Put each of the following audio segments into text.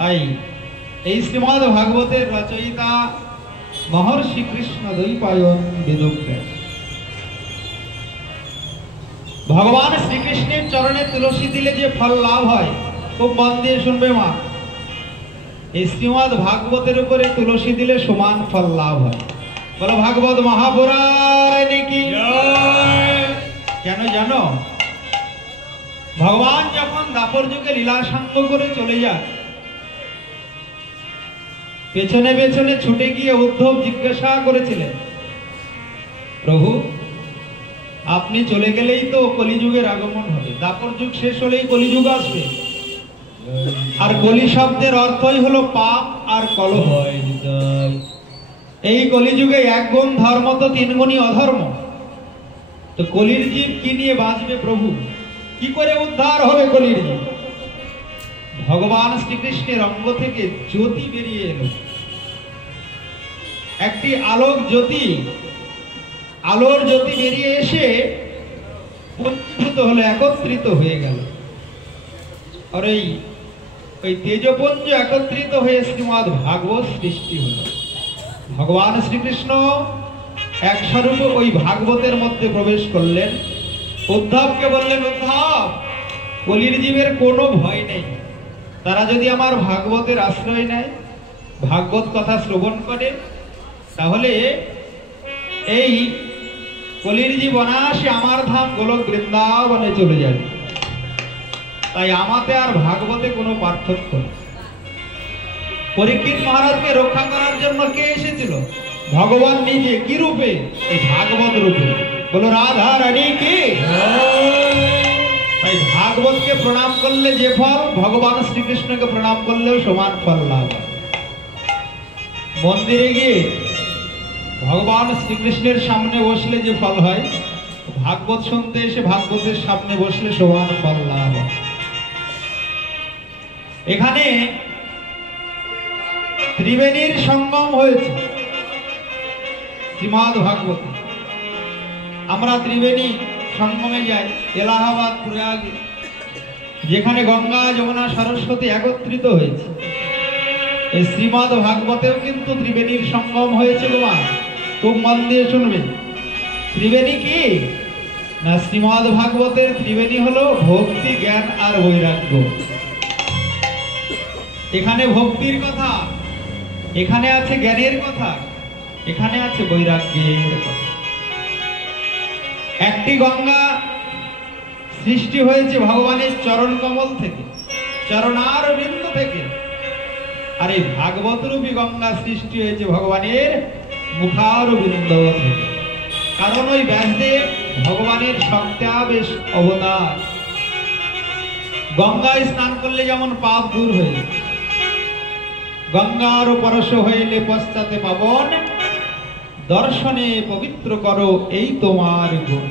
তাই এই শ্রীমদ্ ভাগবতের রচয়িতা মহর্ষি কৃষ্ণ দ্বৈপায়ন বেদব্যাস ভগবান শ্রীকৃষ্ণের চরণে তুলসী দিলে যে ফল লাভ হয়, খুব মন দিয়ে শুনবে মা, এই শ্রীমদ্ ভাগবতের উপরে তুলসী দিলে সমান ফল লাভ হয়। বলো ভাগবত মহাপুরাণ কি জয়। কেন জানো? ভগবান যখন দাপর যুগে লীলা সাঙ্গ করে চলে যায়, পেছনে পেছনে ছুটে গিয়ে উদ্ধব জিজ্ঞাসা করেছিলেন, প্রভু আপনি চলে গেলেই তো কলিযুগের আগমন হবে, দাপর যুগ শেষ হলেই কলিযুগ আসবে, আর কলি শব্দের অর্থই হলো পাপ আর কলহ। এই কলিযুগে এক গুণ ধর্ম তো তিন গুণই অধর্ম, তো কলির জীব কি নিয়ে বাঁচবে প্রভু? কি করে উদ্ধার হবে কলির জীব? ভগবান শ্রীকৃষ্ণের অঙ্গ থেকে জ্যোতি বেরিয়ে এলো, একটি আলোক জ্যোতি, আলোর জ্যোতি বেরিয়ে এসে পঞ্চীভূত হলো, একত্রিত হয়ে গেল। আর ওই তেজপুঞ্জ একত্রিত হয়ে শ্রীমদ্ ভাগবত সৃষ্টি হলো। ভগবান শ্রীকৃষ্ণ এক স্বরূপ ওই ভাগবতের মধ্যে প্রবেশ করলেন। উদ্ধবকে বললেন, উদ্ধব কলির জীবের কোনো ভয় নেই, তারা যদি আমার ভাগবতের আশ্রয় নেয়, ভাগবত কথা শ্রবণ করে, তাহলে এই কলির জীব অনায়াসে আমার ধাম গোলক বৃন্দাবনে চলে যাবে। তাই আমাতে আর ভাগবতে কোনো পার্থক্য নেই। পরীক্ষিত মহারাজকে রক্ষা করার জন্য কে এসেছিল? ভগবান নিজে। কি রূপে? এই ভাগবত রূপে। বলো রাধা রানী কি। তাই ভাগবতকে প্রণাম করলে যে ফল, ভগবান শ্রীকৃষ্ণকে প্রণাম করলেও সমান ফল লাভ হয়। মন্দিরে গিয়ে ভগবান শ্রীকৃষ্ণের সামনে বসলে যে ফল হয়, ভাগবত শুনতে এসে ভাগবতের সামনে বসলে সমান ফল লাভ হয়। এখানে ত্রিবেণীর সঙ্গম হয়েছে শ্রীমদ্ ভাগবতে। আমরা ত্রিবেণী সঙ্গমে যাই, এলাহাবাদ, প্রয়াগ, যেখানে গঙ্গা যমুনা সরস্বতী একত্রিত হয়েছে। এই শ্রীমদ্ ভাগবতেও কিন্তু ত্রিবেণীর সঙ্গম হয়েছে। তোমার খুব মন দিয়ে শুনবেন। ত্রিবেণী কি না? শ্রীমদ্ ভাগবতের ত্রিবেণী হলো ভক্তি, জ্ঞান আর বৈরাগ্য। এখানে ভক্তির কথা, এখানে আছে জ্ঞানের কথা, এখানে আছে বৈরাগ্যের কথা। একটি গঙ্গা সৃষ্টি হয়েছে ভগবানের চরণ কমল থেকে, চরণার বিন্দু থেকে, আর এই ভাগবত রূপী গঙ্গা সৃষ্টি হয়েছে ভগবানের মুখার বিন্দু থেকে। কারণ ওই ব্যাসদেব ভগবানের সত্যাবেশ অবতার। গঙ্গায় স্নান করলে যেমন পাপ দূর হয়ে যায়, গঙ্গার পরশ হইলে পশ্চাতে পাবন, দর্শনে পবিত্র করো এই তোমার গুণ।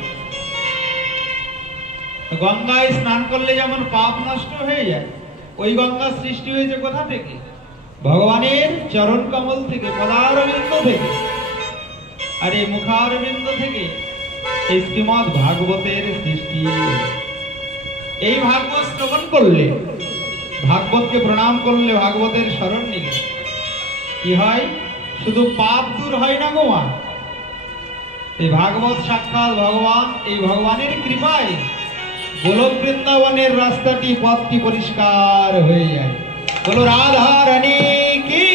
গঙ্গায় স্নান করলে যেমন পাপ নষ্ট হয়ে যায়, ওই গঙ্গা সৃষ্টি হয়েছে কোথা থেকে? ভগবানের চরণ কমল থেকে, পদারবিন্দ থেকে। আর এই মুখারবিন্দ থেকে এই শ্রীমদ্ ভাগবতের সৃষ্টি। এই ভাগবত শ্রবণ করলে, ভাগবতকে প্রণাম করলে, ভাগবতের স্মরণ নিলে কি হয়? শুধু পাপ দূর হয় না গো মা, এই ভাগবত সাক্ষাৎ ভগবান, এই ভগবানের কৃপায় গোলক বৃন্দাবনের রাস্তাটি, পথটি পরিষ্কার হয়ে যায়। বলো রাধা রানী কি।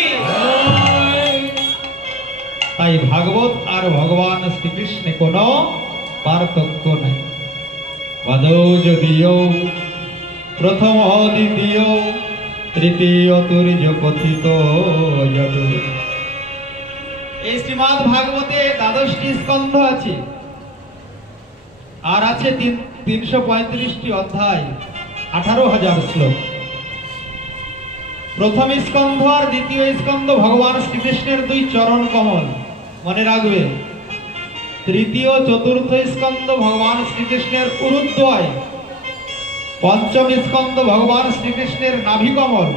তাই ভাগবত আর ভগবান শ্রীকৃষ্ণে কোনো পার্থক্য নাই। পদৌ যদিও প্রথম দ্বিতীয় তৃতীয় তুর্য কথিত যদু। এই শ্রীমদ্ ভাগবতে দ্বাদশটি স্কন্ধ আছে, আর আছে 335টি অধ্যায়, 18,000 শ্লোক। প্রথম স্কন্ধ আর দ্বিতীয় স্কন্ধ ভগবান শ্রীকৃষ্ণের দুই চরণ কমল, মনে রাখবে। তৃতীয় চতুর্থ স্কন্ধ ভগবান শ্রীকৃষ্ণের উরুদ্বয়। পঞ্চম স্কন্ধ ভগবান শ্রীকৃষ্ণের নাভি কমল।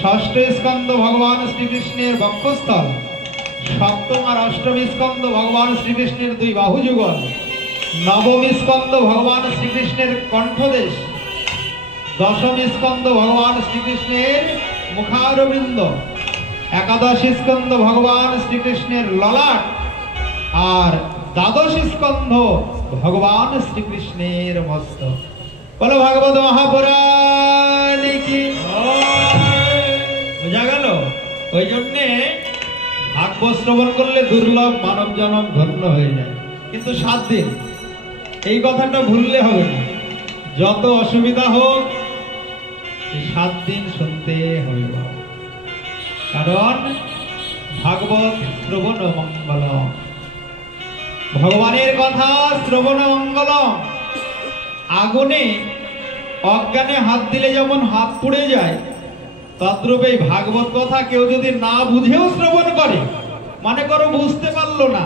ষষ্ঠ স্কন্ধ ভগবান শ্রীকৃষ্ণের বক্ষস্থল। সপ্তম আর অষ্টম স্কন্ধ ভগবান শ্রীকৃষ্ণের দুই বাহু যুগল। নবম স্কন্ধ ভগবান শ্রীকৃষ্ণের কণ্ঠদেশ। দশম স্কন্ধ ভগবান শ্রীকৃষ্ণের মুখারবিন্দ, একাদশী স্কন্ধ ভগবান শ্রীকৃষ্ণের ললাট, আর দ্বাদশী স্কন্ধ ভগবান শ্রীকৃষ্ণের মস্তক। বলো ভাগবত মহাপুরাণ কি। বোঝা গেল? ওই জন্যে ভাগবত শ্রবণ করলে দুর্লভ মানব জনম ধন্য হয়ে যায়। কিন্তু 7 দিন, এই কথাটা ভুললে হবে না। যত অসুবিধা হোক 7 দিন শুনতে হবে, কারণ ভাগবত শ্রবণ মঙ্গলম, ভগবানের কথা শ্রবণ মঙ্গলম। আগুনে অজ্ঞানে হাত দিলে যেমন হাত পুড়ে যায়, তদ্রূপ এই ভাগবত কথা কেউ যদি না বুঝেও শ্রবণ করে, মনে করো বুঝতে পারলো না,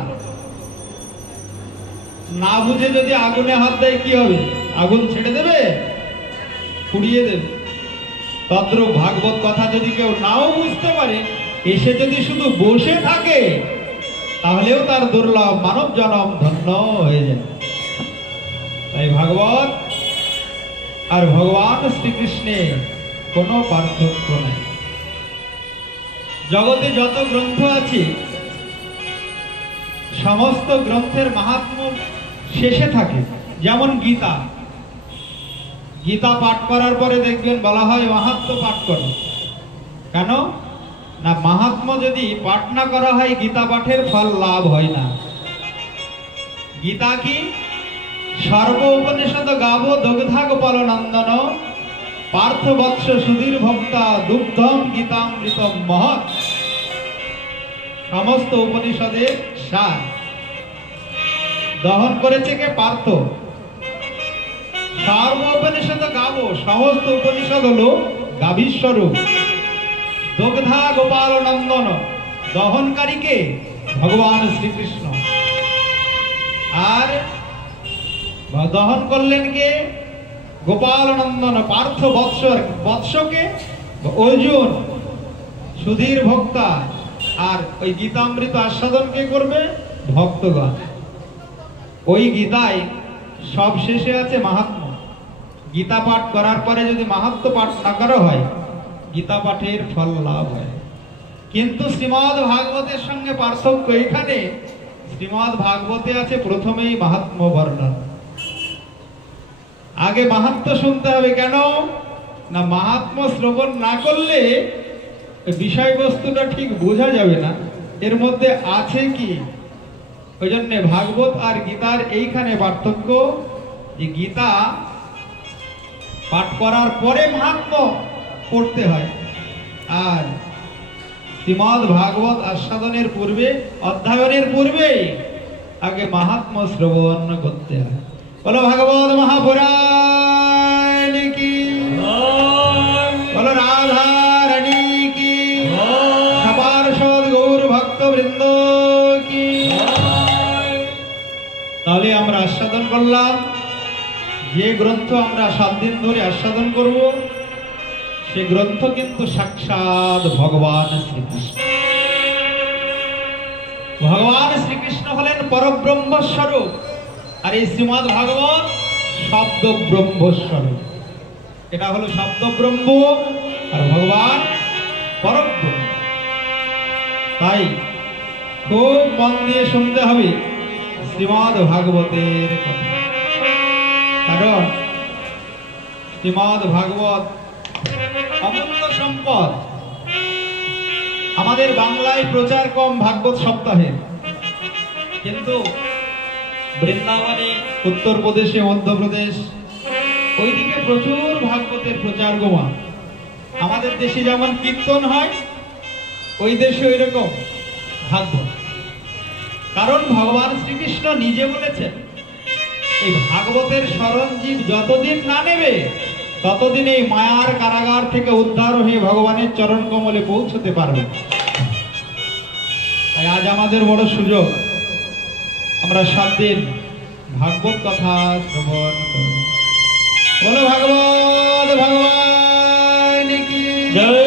না বুঝে যদি আগুনে হাত দেয় কি হবে? আগুন ছেড়ে দেবে? পুড়িয়ে দেবে। তদ্রূপ ভাগবত কথা যদি কেউ নাও বুঝতে পারে, এসে যদি শুধু বসে থাকে, তাহলেও তার দুর্লভ মানব জনম ধন্য হয়ে যায়। তাই ভাগবত আর ভগবান শ্রীকৃষ্ণের কোনো পার্থক্য নাই। জগতে যত গ্রন্থ আছে, সমস্ত গ্রন্থের মাহাত্ম্য শেষে থাকে। যেমন গীতা, গীতা পাঠ করার পরে দেখবেন বলা হয় মাহাত্ম্য পাঠ করো। কেন না? মাহাত্ম্য যদি পাঠ না করা হয়, গীতা পাঠের ফল লাভ হয় না। গীতা কি? সর্ব উপনিষদ গাব দগ্ধা গোপাল নন্দন, পার্থ বৎস সুধীর ভক্তা দুগ্ধম গীতামৃতম মহৎ। সমস্ত উপনিষদের সার দহন করেছে কে? পার্থ। সর্ব উপনিষদ গাব, সমস্ত উপনিষদ হলো গাভীর স্বরূপ। দগ্ধা গোপাল নন্দন, দহনকারীকে ভগবান শ্রীকৃষ্ণ। আর দহন করলেন কে? গোপাল নন্দন, পার্থ বৎসকে অর্জুন, সুধীর ভক্তা। আর ওই গীতামৃত আস্বাদন কে করবে? ভক্তগণ। ওই গীতায় সব শেষে আছে মাহাত্ম্য। গীতা পাঠ করার পরে যদি মাহাত্ম্য পাঠ না করা হয়, গীতা পাঠের ফল লাভ হয়। কিন্তু শ্রীমদ্ ভাগবতের সঙ্গে পার্থক্য এখানে, শ্রীমদ্ ভাগবতে আছে প্রথমেই মাহাত্ম্য বর্ণন। আগে মাহাত্ম্য শুনতে হবে। কেন না? মাহাত্ম্য শ্রবণ না করলে বিষয়বস্তুটা ঠিক বোঝা যাবে না, এর মধ্যে আছে কি। ওই জন্য ভাগবত আর গীতার এইখানে পার্থক্য, যে গীতা পাঠ করার পরে মাহাত্ম্য পড়তে হয়, আর শ্রীমদ্ ভাগবত আস্বাদনের পূর্বে, অধ্যয়নের পূর্বে আগে মাহাত্ম্য শ্রবণ করতে হয়। বলো ভাগবত মহাপুরাণ কি। বলো রাধা রানী কি। সপার্ষদ গৌর ভক্ত বৃন্দ কি। তাহলে আমরা আস্বাদন করলাম, যে গ্রন্থ আমরা 7 দিন ধরে আস্বাদন করব, সে গ্রন্থ কিন্তু সাক্ষাৎ ভগবান শ্রীকৃষ্ণ। ভগবান শ্রীকৃষ্ণ হলেন পরব্রহ্মস্বরূপ, আর এই শ্রীমদ্ ভাগবত শব্দ ব্রহ্মস্বরূপ। এটা হলো শব্দ ব্রহ্ম, আর ভগবান পরব্রহ্ম। তাই খুব মন দিয়ে শুনতে হবে শ্রীমদ্ ভাগবতের কথা, কারণ শ্রীমদ্ ভাগবত অমূল্য সম্পদ। আমাদের বাংলায় প্রচার কম ভাগবত সপ্তাহে, কিন্তু বৃন্দাবনে, উত্তরপ্রদেশে, মধ্যপ্রদেশ, ওইদিকে প্রচুর ভাগবতের প্রচার গোমা। আমাদের দেশে যেমন কীর্তন হয়, ওই দেশে ওই রকম ভাগবত। কারণ ভগবান শ্রীকৃষ্ণ নিজে বলেছেন, এই ভাগবতের সরঞ্জীব যতদিন না নেবে, ততদিন এই মায়ার কারাগার থেকে উদ্ধার হয়ে ভগবানের চরণ কমলে পৌঁছতে পারবে। তাই আজ আমাদের বড় সুযোগ, আমরা 7 দিন ভাগবত কথা শ্রবণ করব। বলো ভাগবত ভগবান কি জয়।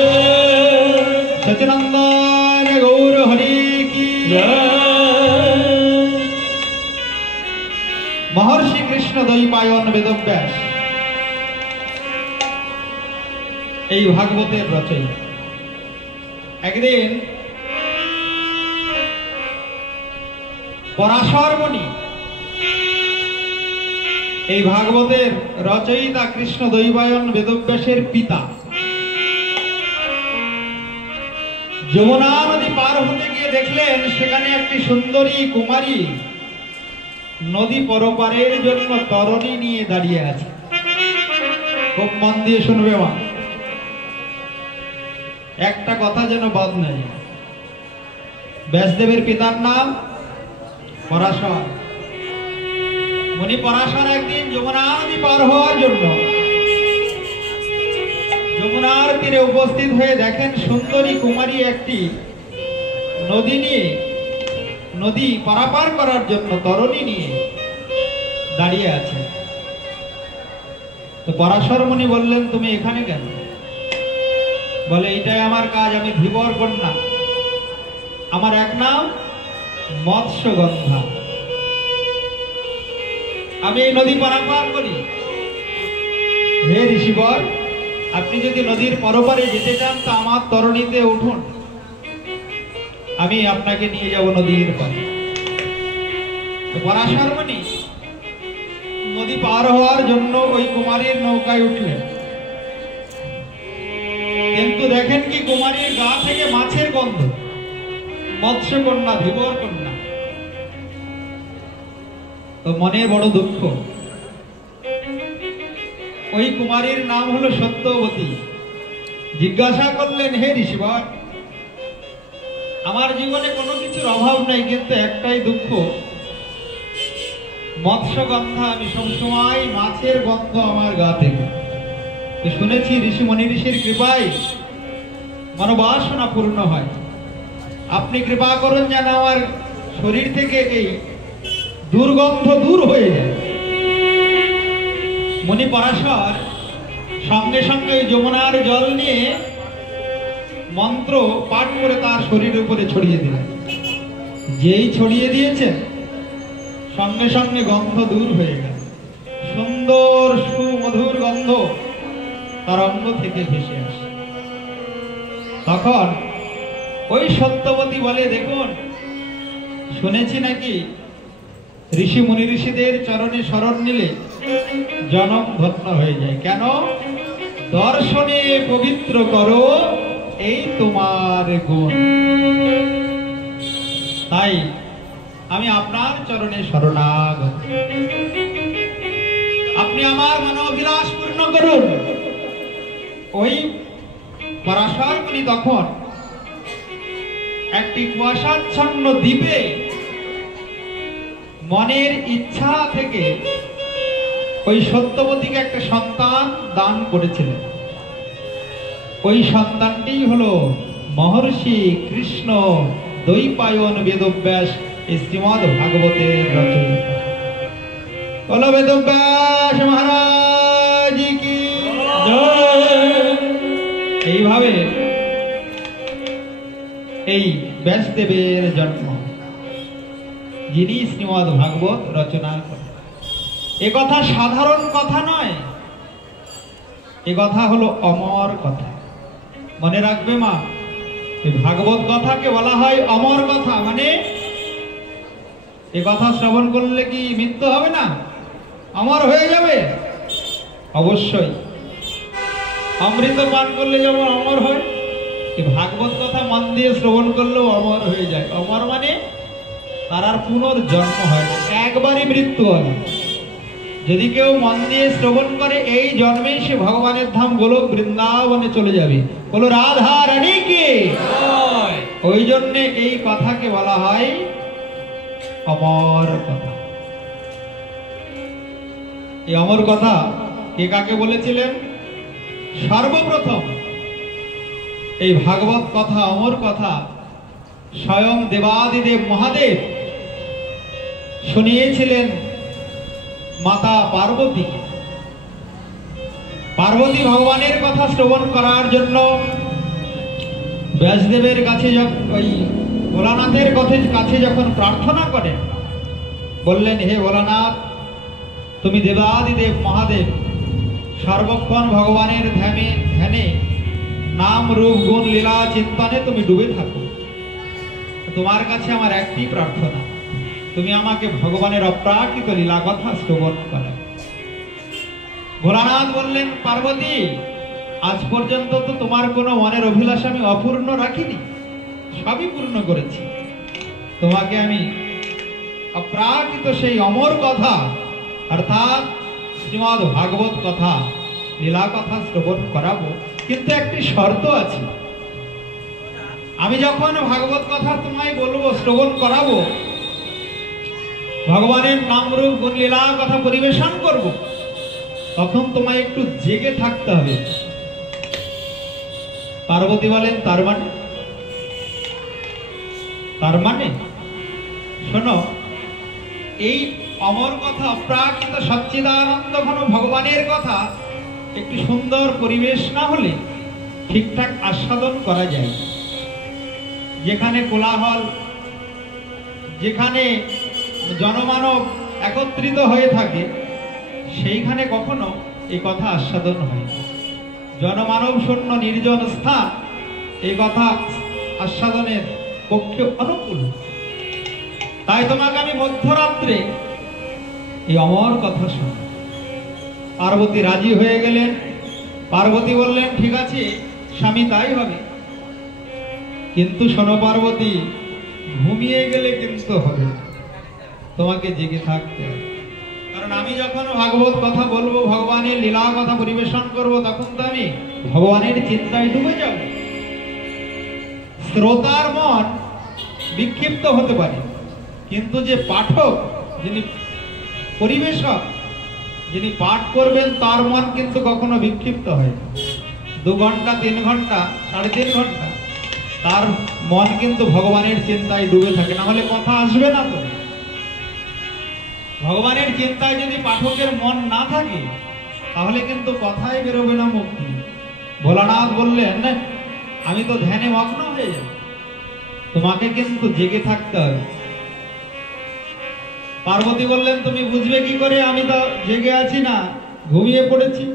সচিনন্দন গৌর হরি কি জয়। মহর্ষি কৃষ্ণ দ্বৈপায়ন বেদব্যাস এই ভাগবতের রচয়িতা। একদিন পরাশর মুনি, এই ভাগবতের রচয়িতা কৃষ্ণ দৈবায়ন বেদব্যাসের পিতা, যমুনা নদী পার হতে গিয়ে দেখলেন সেখানে একটি সুন্দরী কুমারী নদী পরপারের জন্য তরণী নিয়ে দাঁড়িয়ে আছে। খুব মন দিয়ে শুনবে মা, একটা কথা যেন বাদ নাই। ব্যাসদেবের পিতার নাম পরাশর মুনি। পরাশর একদিন যমুনা নদী পার হওয়ার জন্য যমুনার তীরে উপস্থিত হয়ে দেখেন সুন্দরী কুমারী একটি নদী পারাপার করার জন্য তরণী নিয়ে দাঁড়িয়ে আছে। তো পরাশর মুনি বললেন, তুমি এখানে কেন? বলে, এটাই আমার কাজ, আমি ধীবর কন্যা, আমার এক নাম মৎস্যগন্ধা, আমি এই নদী পারাপার করি। হে ঋষিবর, আপনি যদি নদীর পরপারে যেতে চান তা আমার তরণীতে উঠুন, আমি আপনাকে নিয়ে যাব নদীর পারে। পরাশর মুনি নদী পার হওয়ার জন্য ওই কুমারীর নৌকায় উঠলেন, কিন্তু দেখেন কি কুমারীর গা থেকে মাছের গন্ধ। মৎস্যকন্যা, ধীবর কন্যা, তো মনে বড় দুঃখ। ওই কুমারীর নাম হলো সত্যবতী। জিজ্ঞাসা করলেন, হে ঋষিবর, আমার জীবনে কোনো কিছুর অভাব নাই, কিন্তু একটাই দুঃখ, মৎস্যগন্ধা, আমি সবসময় মাছের গন্ধ আমার গা থেকে। শুনেছি ঋষি মনি ঋষির কৃপায় মনোবাসনা পূর্ণ হয়, আপনি কৃপা করুন যেন আমার শরীর থেকে এই দুর্গন্ধ দূর হয়ে যায়। মুনি পরাশর সঙ্গে সঙ্গে যমুনার জল নিয়ে মন্ত্র পাঠ করে তার শরীরের উপরে ছড়িয়ে দিলেন। যেই ছড়িয়ে দিয়েছেন সঙ্গে সঙ্গে গন্ধ দূর হয়ে গেল, সুন্দর সুমধুর গন্ধ তার অঙ্গ থেকে ভেসে আসে। তখন ওই সত্যবতী বলে, দেখুন, শুনেছি নাকি ঋষি মুনি ঋষিদের চরণে শরণ নিলে জনম ধন্য হয়ে যায়। কেন? দর্শনে পবিত্র করো এই তোমার গুণ। তাই আমি আপনার চরণে শরণাগত, আপনি আমার মনোভিলাস পূর্ণ করুন। ওই পরাশর মুনি তখন একটি কুয়াশাচ্ছন্ন দ্বীপে মনের ইচ্ছা থেকে ওই সত্যবতীকে একটা সন্তান দান করেছিলেন। ওই সন্তানটি হলো মহর্ষি কৃষ্ণ দ্বৈপায়ন বেদব্যাস, এই শ্রীমদ ভাগবতের রচয়িতা। বলো বেদব্যাস মহারাজ কি জয়। এইভাবে এই ব্যাসদেবের জন্ম, যিনি শ্রীমদ ভাগবত রচনা করেন। এ কথা সাধারণ কথা নয়, এ কথা হলো অমর কথা। মনে রাখবে মা, এই ভাগবত কথাকে বলা হয় অমর কথা। মানে এ কথা শ্রবণ করলে কি মৃত্যু হবে না, অমর হয়ে যাবে? অবশ্যই। অমৃত পান করলে যেমন অমর হয়, এই ভাগবত কথা মন দিয়ে শ্রবণ করলেও অমর হয়ে যায়। অমর মানে তার আর পুনর্জন্ম হয় না, একবারই মৃত্যু হয়। যদি কেউ মন দিয়ে শ্রবণ করে এই জন্মেই সে ভগবানের ধাম গোলক বৃন্দাবনে চলে যাবে। বলো রাধা রানী কি। ওই জন্যে এই কথাকে বলা হয় অমর কথা। এই অমর কথা কে কাকে বলেছিলেন? সর্বপ্রথম এই ভাগবত কথা, অমর কথা স্বয়ং দেবাদিদেব মহাদেব শুনিয়েছিলেন মাতা পার্বতীকে। পার্বতী ভগবানের কথা শ্রবণ করার জন্য ব্যাসদেবের কাছে, ওই ভোলানাথের কাছে যখন প্রার্থনা করেন, বললেন, হে ভোলানাথ, তুমি দেবাদিদেব মহাদেব, সর্বক্ষণ ভগবানের ধ্যানে নাম নাম রূপ গুণ লীলা চিন্তনে তুমি ডুবে থাকো। তোমার কাছে আমার একটি প্রার্থনা, তুমি আমাকে ভগবানের অপ্রাকৃত লীলা কথা শ্রবণ করো। ভোলানাথ বললেন, পার্বতী, আজ পর্যন্ত তো তোমার কোনো মনের অভিলাষ আমি অপূর্ণ রাখিনি, সবই পূর্ণ করেছি। তোমাকে আমি অপ্রাকৃত সেই অমর কথা অর্থাৎ শ্রীমদ্ ভাগবত কথা লীলা কথা শ্রবণ করাবো, কিন্তু একটি শর্ত আছে। আমি যখন ভাগবত কথা তোমায় বলবো, শ্রবণ করাবো, ভগবানের নাম রূপ গুণ লীলা কথা পরিবেশন করব, তখন তোমায় একটু জেগে থাকতে হবে। পার্বতী বলেন, তার মানে শোনো, এই অমর কথা অপ্রাকৃত সচ্চিদানন্দ ঘন ভগবানের কথা একটি সুন্দর পরিবেশ না হলে ঠিকঠাক আস্বাদন করা যায়। যেখানে কোলাহল, যেখানে জনমানব একত্রিত হয়ে থাকে, সেইখানে কখনো এই কথা আস্বাদন হয়। জনমানব শূন্য নির্জন স্থান এই কথা আস্বাদনের পক্ষে অনুকূল। তাই তোমাকে আমি মধ্যরাত্রে এই অমর কথা শুনি। পার্বতী রাজি হয়ে গেলেন। পার্বতী বললেন, ঠিক আছে স্বামী, তাই হবে, কিন্তু শোনো পার্বতী, ঘুমিয়ে গেলে কিন্তু হবে, তোমাকে জেগে থাকতে হবে। কারণ আমি যখন ভাগবত কথা বলবো, ভগবানের লীলা কথা পরিবেশন করব, তখন তো আমি ভগবানের চিন্তায় ডুবে যাব। শ্রোতার মন বিক্ষিপ্ত হতে পারে, কিন্তু যে পাঠক, যিনি পরিবেশক, যিনি পাঠ করবেন, তার মন কিন্তু কখনো বিক্ষিপ্ত হয় না। 2 ঘন্টা 3 ঘন্টা 3.5 ঘন্টা তার মন কিন্তু ভগবানের চিন্তায় ডুবে থাকে, না হলে কথা আসবে না। তো ভগবানের চিন্তায় যদি পাঠকের মন না থাকে, তাহলে কিন্তু কথাই বেরোবে না মুখ দিয়ে। ভোলানাথ বললেন, আমি তো ধ্যানে মগ্ন হয়ে যাব, তোমাকে কিন্তু জেগে থাকতে হবে। পার্বতী বললেন, তুমি বুঝবে কি করে আমি তো জেগে আছি না, ঘুমিয়ে পড়েছি?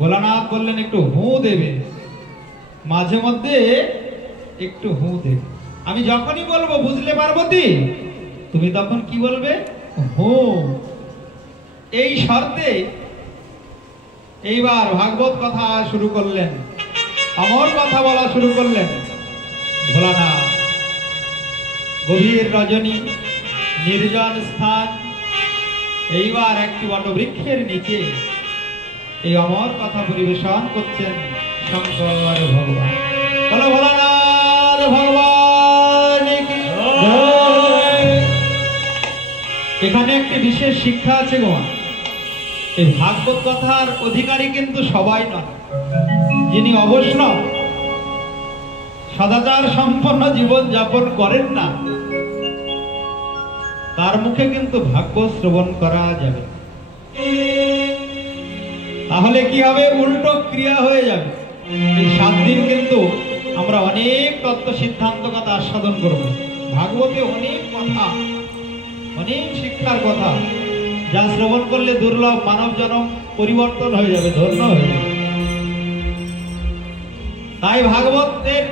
ভোলানাথ বললেন, একটু হু দেবে, মাঝে মধ্যে একটু হু দেবে। আমি যখনই বলবো, বুঝলে পার্বতী, তুমি তখন কি বলবে? হু। এই শর্তে এইবার ভাগবত কথা শুরু করলেন, অমর কথা বলা শুরু করলেন ভোলানাথ। গভীর রজনী, নির্জন স্থান, এইবার একটি বটবৃক্ষের নিচে এই অমর কথা পরিবেশন করছেন শঙ্কর ভগবান। বলো ভোলানাথ ভগবান কি জয়। এখানে একটি বিশেষ শিক্ষা আছে গো। এই ভাগবত কথার অধিকারী কিন্তু সবাই নয়। যিনি অবৈষ্ণব, সদাচার সম্পন্ন জীবন যাপন করেন না, তার মুখে কিন্তু ভাগবত শ্রবণ করা যাবে। তাহলে কি হবে? উল্টো ক্রিয়া হয়ে যাবে। এই 7 দিন কিন্তু আমরা অনেক তত্ত্ব সিদ্ধান্ত কথা আস্বাদন করব। ভাগবতে অনেক কথা, অনেক শিক্ষার কথা, যা শ্রবণ করলে দুর্লভ মানব জনম পরিবর্তন হয়ে যাবে, ধন্য হয়ে যাবে। তাই ভাগবতের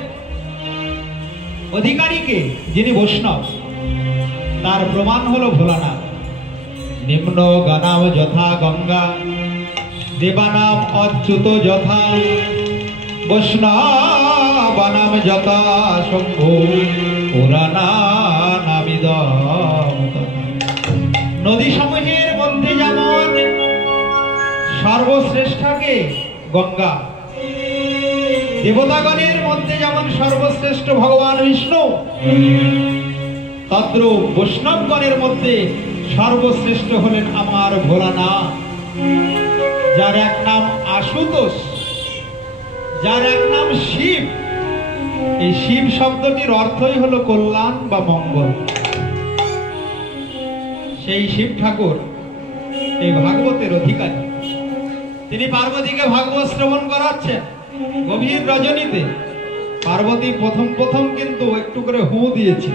অধিকারীকে, যিনি বৈষ্ণব, তার প্রমাণ হলো ভোলানাথ। নিম্ন গানাম যথা গঙ্গা, দেবানাম অচ্যুত যথা, বৈষ্ণবানাম যথা শম্ভু, পুরাণানামিদম। নদী সমূহের মধ্যে যেমন সর্বশ্রেষ্ঠাকে গঙ্গা, দেবতাগণের মধ্যে যেমন সর্বশ্রেষ্ঠ ভগবান বিষ্ণু, তদ্রূপ বৈষ্ণবগণের মধ্যে সর্বশ্রেষ্ঠ হলেন আমার ভোলানাথ, যার এক নাম আশুতোষ, যার এক নাম শিব। এই শিব শব্দটির অর্থই হলো কল্যাণ বা মঙ্গল। সেই শিব ঠাকুর এই ভাগবতের অধিকারী। তিনি পার্বতীকে ভাগবত শ্রবণ করাচ্ছেন গভীর রজনীতে। পার্বতী প্রথম কিন্তু একটু করে হু দিয়েছে।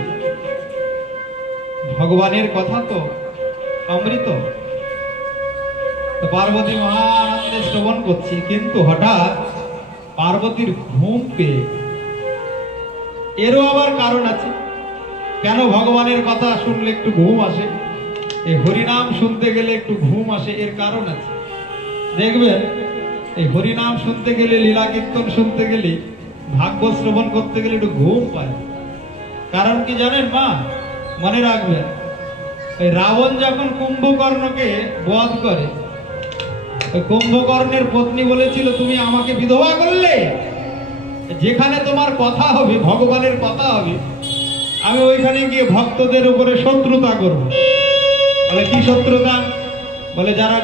ভগবানের কথা তো অমৃত, তো পার্বতী মহা আনন্দে শ্রবণ করছি, কিন্তু হঠাৎ পার্বতীর ঘুম পেয়ে। এরও আবার কারণ আছে, কেন ভগবানের কথা শুনলে একটু ঘুম আসে, এই হরিনাম শুনতে গেলে একটু ঘুম আসে, এর কারণ আছে। দেখবেন এই হরিনাম শুনতে গেলে, লীলা কীর্তন শুনতে গেলে, ভাগবত শ্রবণ করতে গেলে একটু ঘুম পায়। কারণ কি জানেন মা? মনে রাখবেন, ওই রাবণ যখন কুম্ভকর্ণকে বধ করে, ওই কুম্ভকর্ণের পত্নী বলেছিল, তুমি আমাকে বিধবা করলে, যেখানে তোমার কথা হবে, ভগবানের কথা হবে, আমি ওইখানে গিয়ে ভক্তদের উপরে শত্রুতা করব। বলে কি শত্রুতা? বলে যারা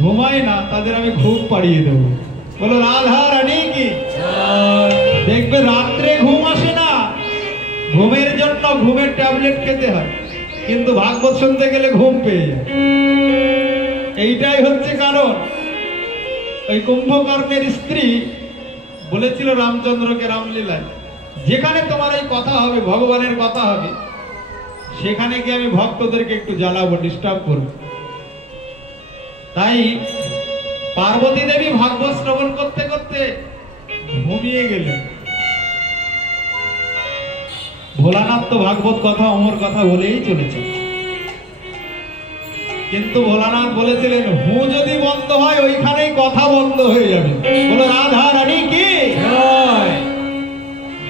ঘুমায় না তাদের আমি ঘুম পাড়িয়ে দেবো। বলো রাধা রানী কি? দেখবে রাত্রে ঘুম আসে না, ঘুমের জন্য ঘুমের ট্যাবলেট খেতে হয়, কিন্তু ভাগবত শুনতে গেলে ঘুম পেয়ে যায়। এইটাই হচ্ছে কারণ। ওই কুম্ভকর্ণের স্ত্রী বলেছিল রামচন্দ্রকে রামলীলায়, যেখানে তোমার এই কথা হবে, ভগবানের কথা হবে, সেখানে গিয়ে আমি ভক্তদেরকে একটু জ্বালাবো, ডিস্টার্ব করবো। তাই পার্বতী দেবী ভাগবত শ্রবণ করতে করতে ঘুমিয়ে গেলেন। ভোলানাথ তো ভাগবত কথা, অমর কথা বলেই চলেছে, কিন্তু ভোলানাথ বলেছিলেন, হু যদি বন্ধ হয় ওইখানেই কথা বন্ধ হয়ে যাবে। বলো রাধা রানী কি?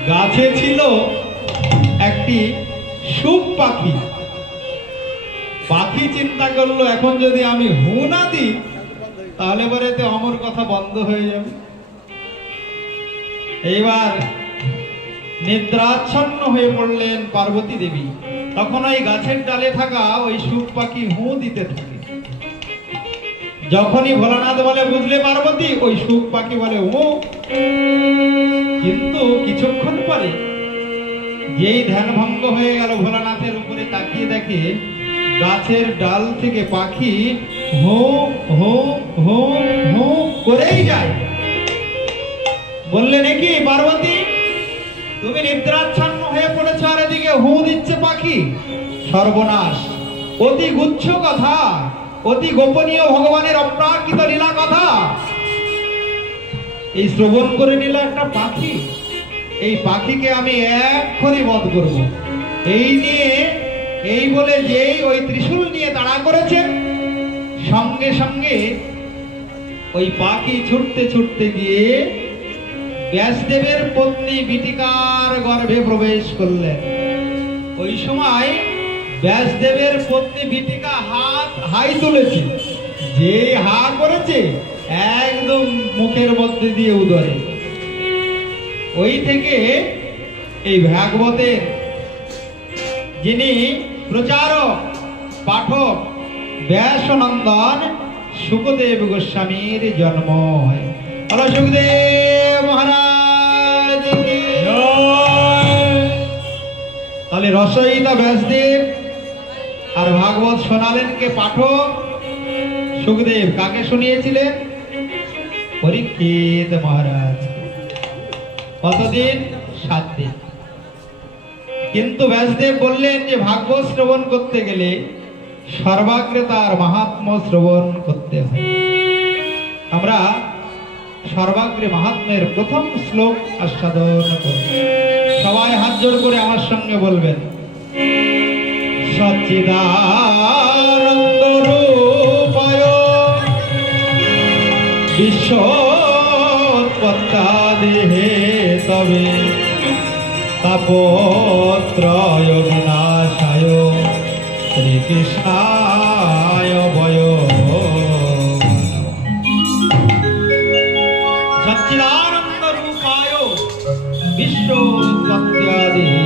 গাছে ছিল একটি সুখ পাখি। পাখি চিন্তা করলো, এখন যদি আমি হু না দিই তাহলে পরে তো অমর কথা বন্ধ হয়ে যাবে। এইবার নিদ্রাচ্ছন্ন হয়ে পড়লেন পার্বতী দেবী। তখন ওই গাছের ডালে থাকা ওই সুখ পাখি হু দিতে থাকে। যখনই ভোলানাথ বলে, বুঝলে পার্বতী, ওই সুখ পাখি বলে হু। কিন্তু কিছুক্ষণ পরে যেই ধ্যান ভঙ্গ হয়ে গেল, ভোলানাথের উপরে তাকিয়ে দেখে গাছের ডাল থেকে পাখি হো হো হো হো করেই যায়। বললেন, কি পার্বতী, তুমি নিদ্রাচ্ছন্ন হয়ে পড়েছ আর এদিকে হু দিচ্ছে পাখি? সর্বনাশ! অতি গুচ্ছ কথা, অতি গোপনীয় ভগবানের অপ্রাকৃত লীলা কথা এই শ্রবণ করে নিল একটা পাখি। এই পাখিকে আমি এক্ষুনি বধ করব। এই নিয়ে, এই বলে যেই ওই ত্রিশূল নিয়ে তাড়া করেছেন, সঙ্গে সঙ্গে ওই পাখি ছুটতে ছুটতে গিয়ে ব্যাসদেবের পত্নী বিটিকার গর্ভে প্রবেশ করলেন। ওই সময় ব্যাসদেবের পত্নী বিটিকা হাই তুলেছে, যে হা করেছে একদম মুখের মধ্যে দিয়ে উদরে। ওই থেকে এই ভাগবতের যিনি প্রচারক, পাঠক, ব্যাসনন্দন শুকদেব গোস্বামীর জন্ম হয়। হলো সুখদেব মহারাজ কি জয়। তাহলে রচয়িতা ব্যাসদেব আর ভাগবত শোনালেন কে? পাঠক সুখদেব। কাকে শুনিয়েছিলেন? পরীক্ষিত মহারাজ। কতদিন? 7 দিন। কিন্তু ব্যাসদেব বললেন যে ভাগবত শ্রবণ করতে গেলে সর্বাগ্রে তার মাহাত্ম্য শ্রবণ করতে হয়। আমরা সর্বাগ্রে মাহাত্ম্যের প্রথম শ্লোক আস্বাদন করব। সবাই হাত জোড় করে আমার সঙ্গে বলবেন, সচ্চিদানন্দ রূপায় বিশ্বোৎপত্তাদেহে তবে তাপত্রয় বিনাশায় শ্রীকৃষ্ণায় বয়। সচ্চিদানন্দ রূপায় বিশ্বোৎপত্তাদেহে।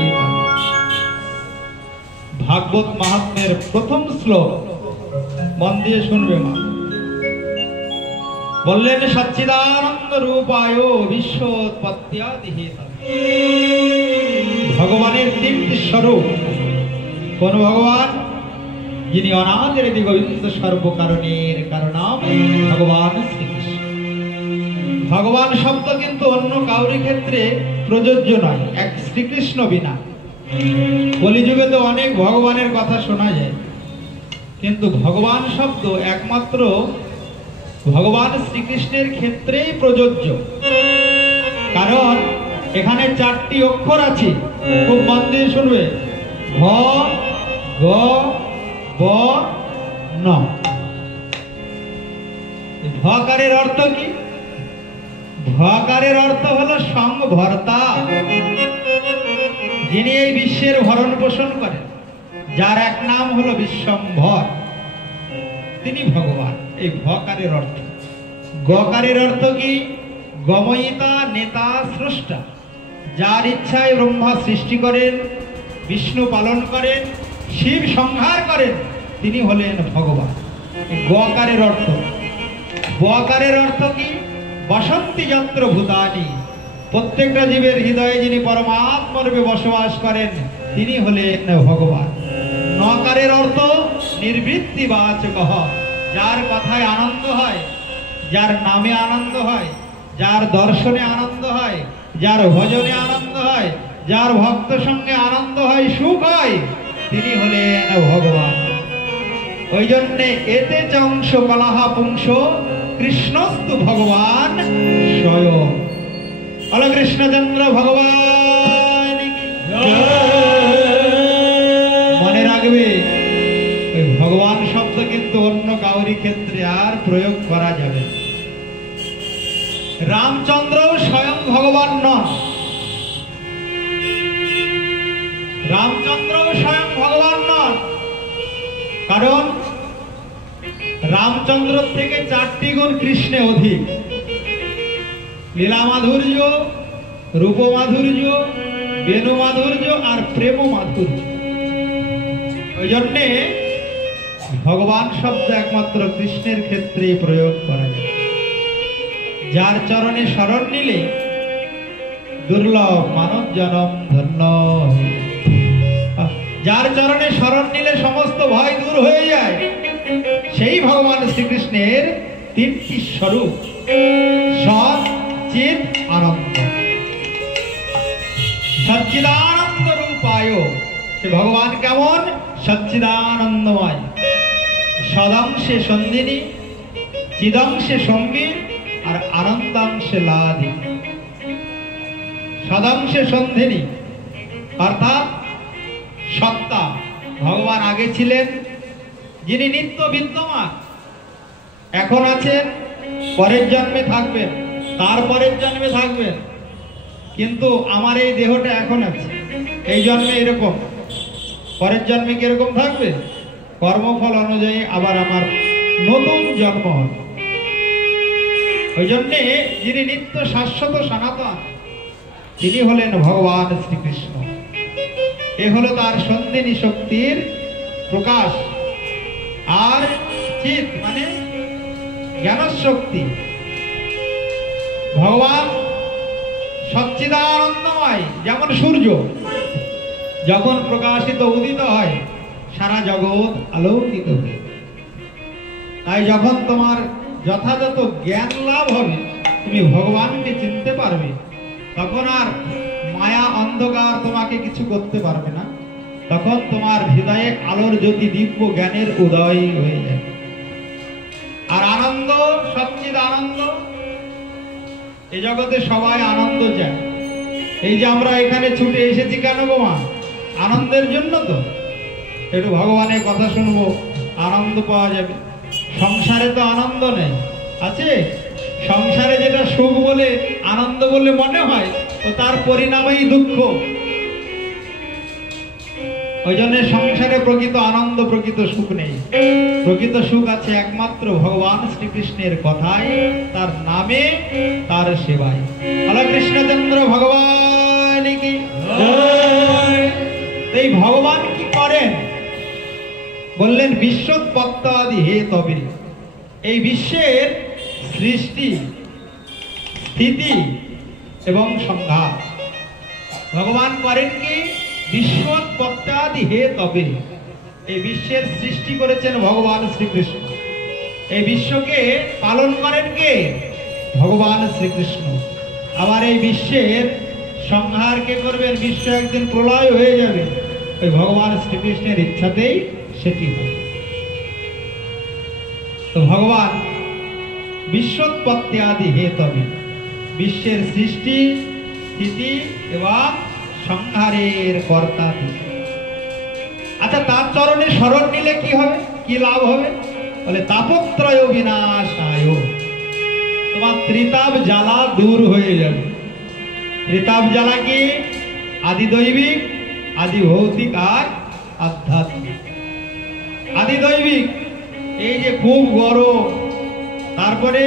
ভাগবত মাহাত্ম্যের প্রথম শ্লোক মন দিয়ে শুনবে মা। বললেন, সচ্চিদানন্দ রূপায় বিশ্বোৎপত্ত্যাদিহে। ভগবানের 3টি স্বরূপ। কোন ভগবান? যিনি অনাদির গোবিন্দ সর্বকারণের কারণম ভগবান শ্রীকৃষ্ণ। ভগবান শব্দ কিন্তু অন্য কাউরি ক্ষেত্রে প্রযোজ্য নয়, এক শ্রীকৃষ্ণ বিনা। কলিযুগে তো অনেক ভগবানের কথা শোনা যায়, কিন্তু ভগবান শব্দ একমাত্র ভগবান শ্রীকৃষ্ণের ক্ষেত্রেই প্রযোজ্য। কারণ এখানে 4টি অক্ষর আছে, খুব মন দিয়ে শুনবে। ভ, গ, ব, ন। ভকারের অর্থ কি? ভকারের অর্থ হলো সংভর্তা, যিনি এই বিশ্বের ভরণ পোষণ করেন, যার এক নাম হলো বিশ্বম্ভর, তিনি ভগবান। এই ভকারের অর্থ। গকারের অর্থ কি? গময়িতা, নেতা, স্রষ্টা, যার ইচ্ছায় ব্রহ্মা সৃষ্টি করেন, বিষ্ণু পালন করেন, শিব সংহার করেন, তিনি হলেন ভগবান। গকারের অর্থ। বকারের অর্থ কি? বসন্তি যন্ত্র ভূতানি, প্রত্যেকটা জীবের হৃদয়ে যিনি পরমাত্মরূপে বসবাস করেন, তিনি হলেন ভগবান। নকারের অর্থ নির্বৃত্তিবাচক, যার কথায় আনন্দ হয়, যার নামে আনন্দ হয়, যার দর্শনে আনন্দ হয়, যার ভজনে আনন্দ হয়, যার ভক্ত সঙ্গে আনন্দ হয়, সুখ হয়, তিনি হলেন ভগবান। ওই জন্যে এতে চংশ কলাহা পুংস কৃষ্ণস্তু ভগবান স্বয়ং। বলো কৃষ্ণচন্দ্র ভগবান কি জয়। মনে রাখবে, ওই ভগবান শব্দ কিন্তু অন্য কাউরি ক্ষেত্রে আর প্রয়োগ করা যাবে। রামচন্দ্র স্বয়ং ভগবান নন, রামচন্দ্র স্বয়ং ভগবান নন। কারণ রামচন্দ্র থেকে 4টি গুণ কৃষ্ণে অধিক। লীলা মাধুর্য, রূপ মাধুর্য, বেণু মাধুর্য আর প্রেম মাধুর্য। ওই জন্যে ভগবান শব্দ একমাত্র কৃষ্ণের ক্ষেত্রে প্রয়োগ করা যায়। যার চরণে শরণ নিলে দুর্লভ মানব জনম ধন্য, যার চরণে শরণ নিলে সমস্ত ভয় দূর হয়ে যায়, সেই ভগবান শ্রীকৃষ্ণের 3টি স্বরূপ, সৎ, চিৎ, আনন্দ। সচ্চিদানন্দ রূপায়, সে ভগবান কেমন? সচ্চিদানন্দময়, সদংশে সন্ধিনী, চিদংশে সঙ্গী আর আনন্দাংশে লাদি। সদংশে সন্ধিনী অর্থাৎ সত্তা, ভগবান আগে ছিলেন, যিনি নিত্য বিদ্যমান, এখন আছেন, পরের জন্মে থাকবেন, তারপরের জন্মে থাকবেন। কিন্তু আমার এই দেহটা এখন আছে, এই জন্মে এরকম, পরের জন্মে কিরকম থাকবে? কর্মফল অনুযায়ী আবার আমার নতুন জন্ম হবে। ওই জন্যে যিনি নিত্য শাশ্বত সনাতন, তিনি হলেন ভগবান শ্রীকৃষ্ণ। এ হলো তার সন্ধিনী শক্তির প্রকাশ। আর চিৎ মানে জ্ঞান শক্তি। ভগবান সচ্চিদানন্দময়, যেমন সূর্য যখন প্রকাশিত উদিত হয়, সারা জগৎ আলোকিত হয়। তাই যখন তোমার যথাযথ জ্ঞান লাভ হবে, তুমি ভগবানকে চিনতে পারবে, তখন আর মায়া অন্ধকার তোমাকে কিছু করতে পারবে না। তখন তোমার হৃদয়ে আলোর জ্যোতি, দিব্য জ্ঞানের উদয় হয়ে যাবে। আর আনন্দ, সচ্চিদ আনন্দ, এই জগতে সবাই আনন্দ চায়। এই যে আমরা এখানে ছুটে এসেছি কেন গো মা? আনন্দের জন্য তো। একটু ভগবানের কথা শুনবো, আনন্দ পাওয়া যাবে। সংসারে তো আনন্দ নেই, আছে? সংসারে যেটা সুখ বলে, আনন্দ বলে মনে হয়, তো তার পরিণামেই দুঃখ। ওই জন্য সংসারে প্রকৃত আনন্দ, প্রকৃত সুখ নেই। প্রকৃত সুখ আছে একমাত্র ভগবান শ্রীকৃষ্ণের কথায়, তার নামে, তার সেবায়। হলো কৃষ্ণচন্দ্র ভগবান কি জয়। এই ভগবান কি করেন? বললেন বিশ্বৎপত্তাদি হে তবে। এই বিশ্বের সৃষ্টি, স্থিতি এবং সংঘাত ভগবান করেন কি? বিশ্বৎপত্তাদি হে তবে। এই বিশ্বের সৃষ্টি করেছেন ভগবান শ্রীকৃষ্ণ। এই বিশ্বকে পালন করেন কে? ভগবান শ্রীকৃষ্ণ। আবার এই বিশ্বের সংহার কে করবেন? বিশ্ব একদিন প্রলয় হয়ে যাবে, ওই ভগবান শ্রীকৃষ্ণের ইচ্ছাতেই সেটি হবে। তো ভগবান বিশ্বোৎপত্তি হেতবে, বিশ্বের সৃষ্টি স্থিতি এবং সংহারের কর্তা তিনি। আচ্ছা, তার চরণে শরণ নিলে কি হবে, কি লাভ হবে? বলে তাপত্রয় বিনাশায়, তোমার ত্রিতাপ জ্বালা দূর হয়ে যাবে। ত্রিতাপ জ্বালা কি? আদি দৈবিক, আদি ভৌতিক আর আধ্যাত্মিক। আদি দৈবিক এই যে খুব গরম, তারপরে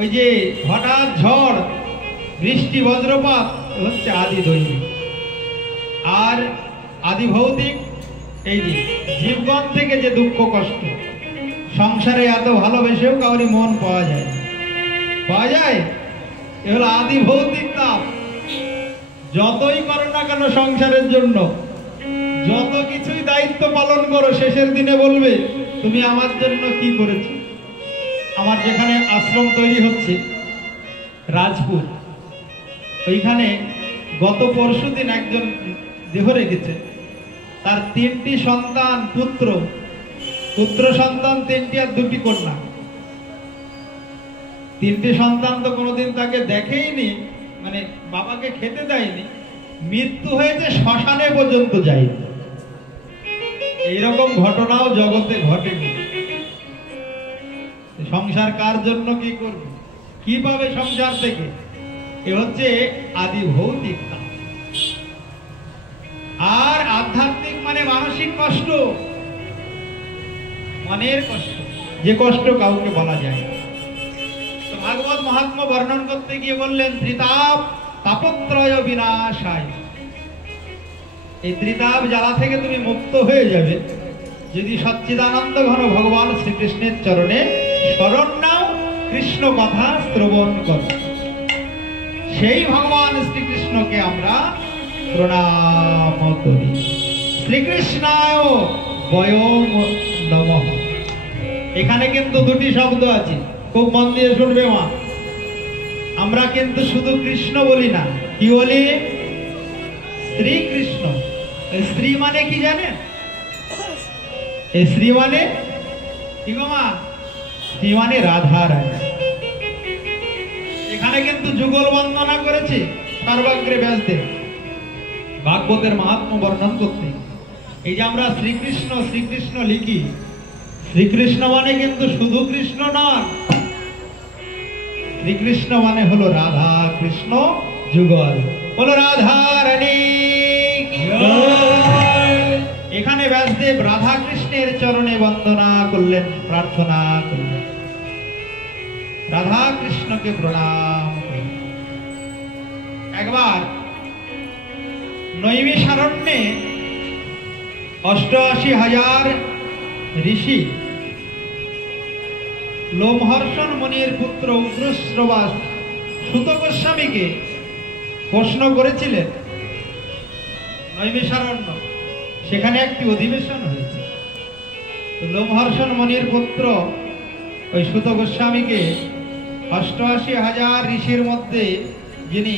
ওই যে হঠাৎ ঝড় বৃষ্টি বজ্রপাত, হচ্ছে আদি দৈবিক। আর আদি ভৌতিক এই যে জীবগণ থেকে যে দুঃখ কষ্ট, সংসারে এত ভালোবেসেও কাউরি মন পাওয়া যায়, পাওয়া যায়, এ হলো আদি ভৌতিক তাপ। যতই করো না কেন সংসারের জন্য, যত কিছুই দায়িত্ব পালন করো, শেষের দিনে বলবে তুমি আমার জন্য কি করেছো। আমার যেখানে আশ্রম তৈরি হচ্ছে রাজপুর, ওইখানে গত পরশুদিন একজন দেহ রেখেছে, তার 3টি সন্তান, পুত্র সন্তান 3টি আর 2টি কন্যা। 3টি সন্তান তো কোনোদিন তাকে দেখেইনি, মানে বাবাকে খেতে দেয়নি, মৃত্যু হয়েছে শ্মশানে পর্যন্ত যায়নি। এইরকম ঘটনাও জগতে ঘটেনি। সংসার কার জন্য কি করবে, কি পাবে সংসার থেকে? এ হচ্ছে আদি ভৌতিক। আর আধ্যাত্মিক মানে মানসিক কষ্ট, মনের কষ্ট, যে কষ্ট কাউকে বলা যায়। তো ভাগবত মহাত্মা বর্ণন করতে গিয়ে বললেন ত্রিতাপ তাপত্রয় বিনাশায়। এই ত্রিতাপ জ্বালা থেকে তুমি মুক্ত হয়ে যাবে যদি সচ্চিদানন্দ ঘন ভগবান শ্রীকৃষ্ণের চরণে শরণ নাও, কৃষ্ণ কথা শ্রবণ করো। সেই ভগবান শ্রীকৃষ্ণকে আমরা প্রণাম করি। শ্রীকৃষ্ণায় বয়ং নমঃ। এখানে কিন্তু 2টি শব্দ আছে, খুব মন দিয়ে শুনবে মা। আমরা কিন্তু শুধু কৃষ্ণ বলি না, কি বলি? শ্রীকৃষ্ণ। শ্রী মানে কি জানেন? এই শ্রী মানে কি গো মা? শ্রী মানে রাধা রানী। এখানে কিন্তু যুগল বন্দনা করেছে সর্বাগ্রে ব্যাসদেব ভাগবতের মাহাত্ম্য বর্ণন করতে। এই যে আমরা শ্রীকৃষ্ণ শ্রীকৃষ্ণ লিখি, শ্রীকৃষ্ণ মানে কিন্তু শুধু কৃষ্ণ নয়, শ্রীকৃষ্ণ মানে হলো রাধা কৃষ্ণ যুগল। বলো রাধা রানী। এখানে ব্যাসদেব রাধা কৃষ্ণের চরণে বন্দনা করলেন, প্রার্থনা করলেন, রাধা কৃষ্ণকে প্রণাম করলেন। একবার নৈমিষারণ্যে 88,000 ঋষি লোমহর্ষণ মুনির পুত্র উগ্রশ্রবা সুত গোস্বামীকে প্রশ্ন করেছিলেন। নৈমিষারণ্য, সেখানে একটি অধিবেশন হয়েছে। লোমহর্ষণ মুনির পুত্র ওই সুত গোস্বামীকে 88,000 ঋষির মধ্যে যিনি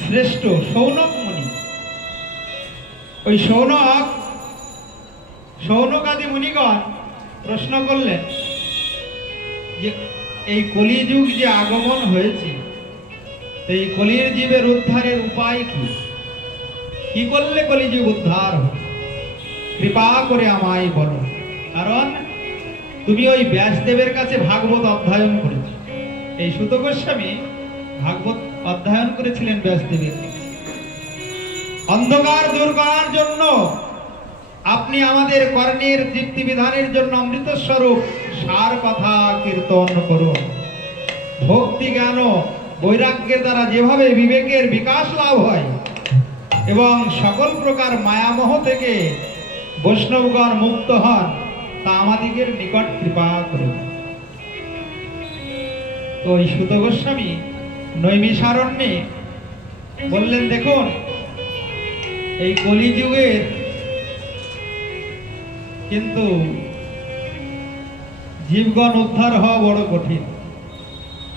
শ্রেষ্ঠ সৌনক মুনি, ওই সৌনকাদি মুনিগণ প্রশ্ন করলেন যে এই কলিযুগ যে আগমন হয়েছে, এই কলির জীবের উদ্ধারের উপায় কি? কি করলে কলিযুগ উদ্ধার হবে? কৃপা করে আমায় বলো। কারণ তুমি ওই ব্যাসদেবের কাছে ভাগবত অধ্যয়ন করেছ। এই সুত গোস্বামী ভাগবত অধ্যয়ন করেছিলেন ব্যাসদেবের। অন্ধকার দূর করার জন্য আপনি আমাদের কর্ণের তৃপ্তি বিধানের জন্য অমৃত স্বরূপ সার কথা কীর্তন করুন। ভক্তি জ্ঞান বৈরাগ্যের দ্বারা যেভাবে বিবেকের বিকাশ লাভ হয় এবং সকল প্রকার মায়ামোহ থেকে বৈষ্ণবগণ মুক্ত হন, তা আমাদিগের নিকট কৃপা করুন। তো এই সুত গোস্বামী নৈমিষারণ্যে বললেন, দেখুন এই কলিযুগের কিন্তু জীবগণ উদ্ধার হওয়া বড় কঠিন।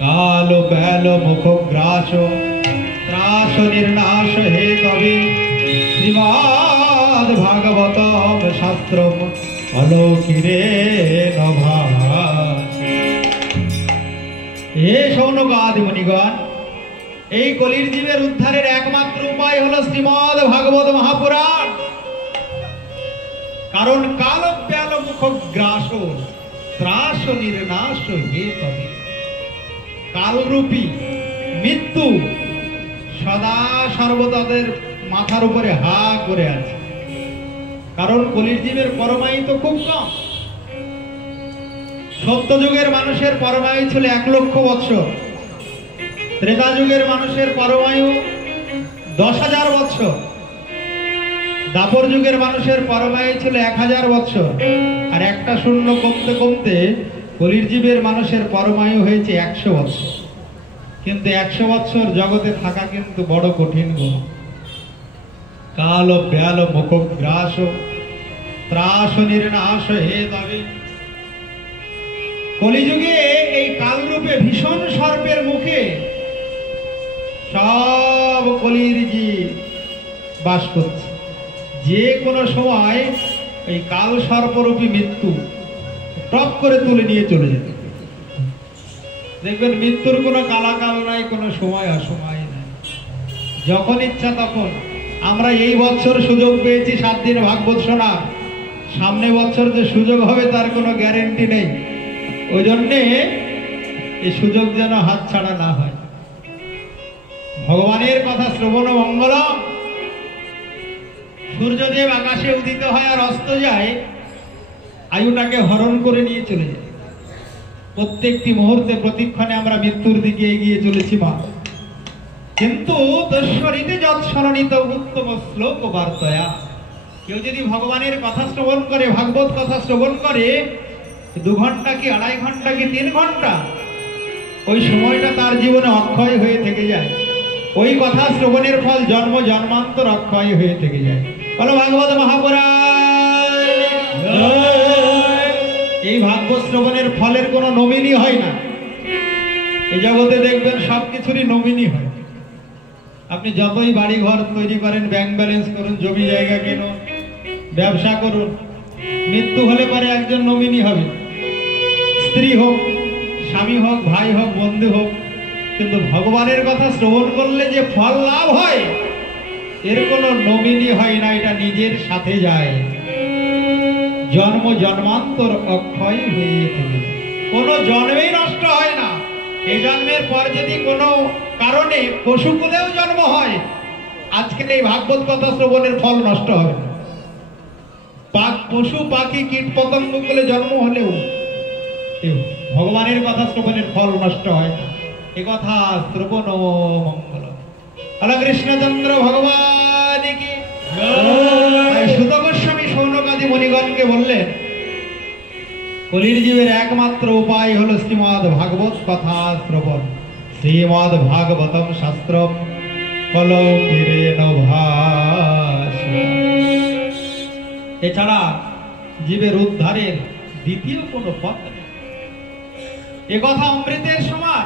কাল বেল মুখগ্রাস ত্রাস নির্নাশ হে তবে শ্রীমদ্ ভাগবতম শাস্ত্রম অলৌকিরে নভাসে। হে শৌনকাদি মুনিগণ, এই কলির জীবের উদ্ধারের একমাত্র উপায় হলো শ্রীমদ ভাগবত মহাপুরাণ। কারণ কাল ব্যাল মুখগ্রাস ত্রাস নির্নাশ হে তবে। কালরূপী মৃত্যু সদা সর্বদাদের মাথার উপরে হা করে আছে। কারণ কলির জীবের পরমায়ু তো খুব কম। সত্যযুগের মানুষের পরমায়ু ছিল 1,00,000 বৎসর, ত্রেতা যুগের মানুষের পরমায়ু 10,000 বৎসর, দাপর যুগের মানুষের পরমায়ু ছিল 1,000 বৎসর, আর একটা শূন্য কমতে কমতে কলির জীবের মানুষের পরমায়ু হয়েছে 100 বৎসর। কিন্তু 100 বৎসর জগতে থাকা কিন্তু বড় কঠিন গুণ। কাল ব্যাল মুখগ্রাস ত্রাস নির্নাশ হে তবে। কলিযুগে এই কালরূপে ভীষণ সর্পের মুখে সব কলির জীব বাস করছে। যে কোনো সময় এই কাল সর্পরূপী মৃত্যু টপ করে তুলে নিয়ে চলে যাবে। দেখবেন মৃত্যুর কোনো কালাকাল নাই, কোনো সময় অসময় নাই, যখন ইচ্ছা তখন। আমরা এই বছর সুযোগ পেয়েছি 7 দিন ভাগবত শোনা, সামনে বছর যে সুযোগ হবে তার কোনো গ্যারেন্টি নেই। ওই জন্যে এই সুযোগ যেন হাত ছাড়া না হয়। ভগবানের কথা শ্রবণ মঙ্গলম। সূর্যদেব আকাশে উদিত হয় আর অস্ত যায়, আয়ুটাকে হরণ করে নিয়ে চলে যায়। প্রত্যেকটি মুহূর্তে প্রতিক্ষণে আমরা মৃত্যুর দিকে এগিয়ে চলেছি মা। কিন্তু তস্বরিতে যৎসরণিত উত্তম শ্লোক বার্তয়া। কেউ যদি ভগবানের কথা শ্রবণ করে, ভাগবত কথা শ্রবণ করে, 2 ঘন্টা কি 2.5 ঘন্টা কি 3 ঘন্টা, ওই সময়টা তার জীবনে অক্ষয় হয়ে থেকে যায়। ওই কথা শ্রবণের ফল জন্ম জন্মান্তর অক্ষয় হয়ে থেকে যায়। বলো ভাগবত মহাপুরাণ। এই ভাগবত শ্রবণের ফলের কোনো নমিনি হয় না। এই জগতে দেখবেন সবকিছুরই নমিনি হয়। আপনি যতই বাড়ি ঘর তৈরি করেন, ব্যাংক ব্যালেন্স করুন, জমি জায়গা কিনুন, ব্যবসা করুন, মৃত্যু হলে পরে একজন নমিনি হবে। স্ত্রী হোক, স্বামী হোক, ভাই হোক, বন্ধু হোক। কিন্তু ভগবানের কথা শ্রবণ করলে যে ফল লাভ হয়, এর কোনো নমিনি হয় না, এটা নিজের সাথে যায়। জন্ম জন্মান্তর অক্ষয় হয়ে থাকে, কোনো জন্মেই নষ্ট হয় না। এই জন্মের পর যদি কোনো কারণে পশুকুলেও জন্ম হয়, আজকের এই ভাগবত কথা শ্রবণের ফল নষ্ট হবে না। পশু পাখি কীট পতঙ্গ কুলে জন্ম হলেও ভগবানের কথা শ্রবণের ফল নষ্ট হয় না। এ কথা শ্রবণ মঙ্গল। হলো কৃষ্ণচন্দ্র ভগবান কি। সুত গোস্বামী শৌনকাদি মুনিগণকে বললেন, কলির জীবের একমাত্র উপায় হলো শ্রীমদ ভাগবত কথা শ্রবণ। শ্রীমদ ভাগবতম শাস্ত্রম কলৌকিরেণ ভাসি। এছাড়া জীবের উদ্ধারের দ্বিতীয় কোনো পথ নেই। এ কথা অমৃতের সমান।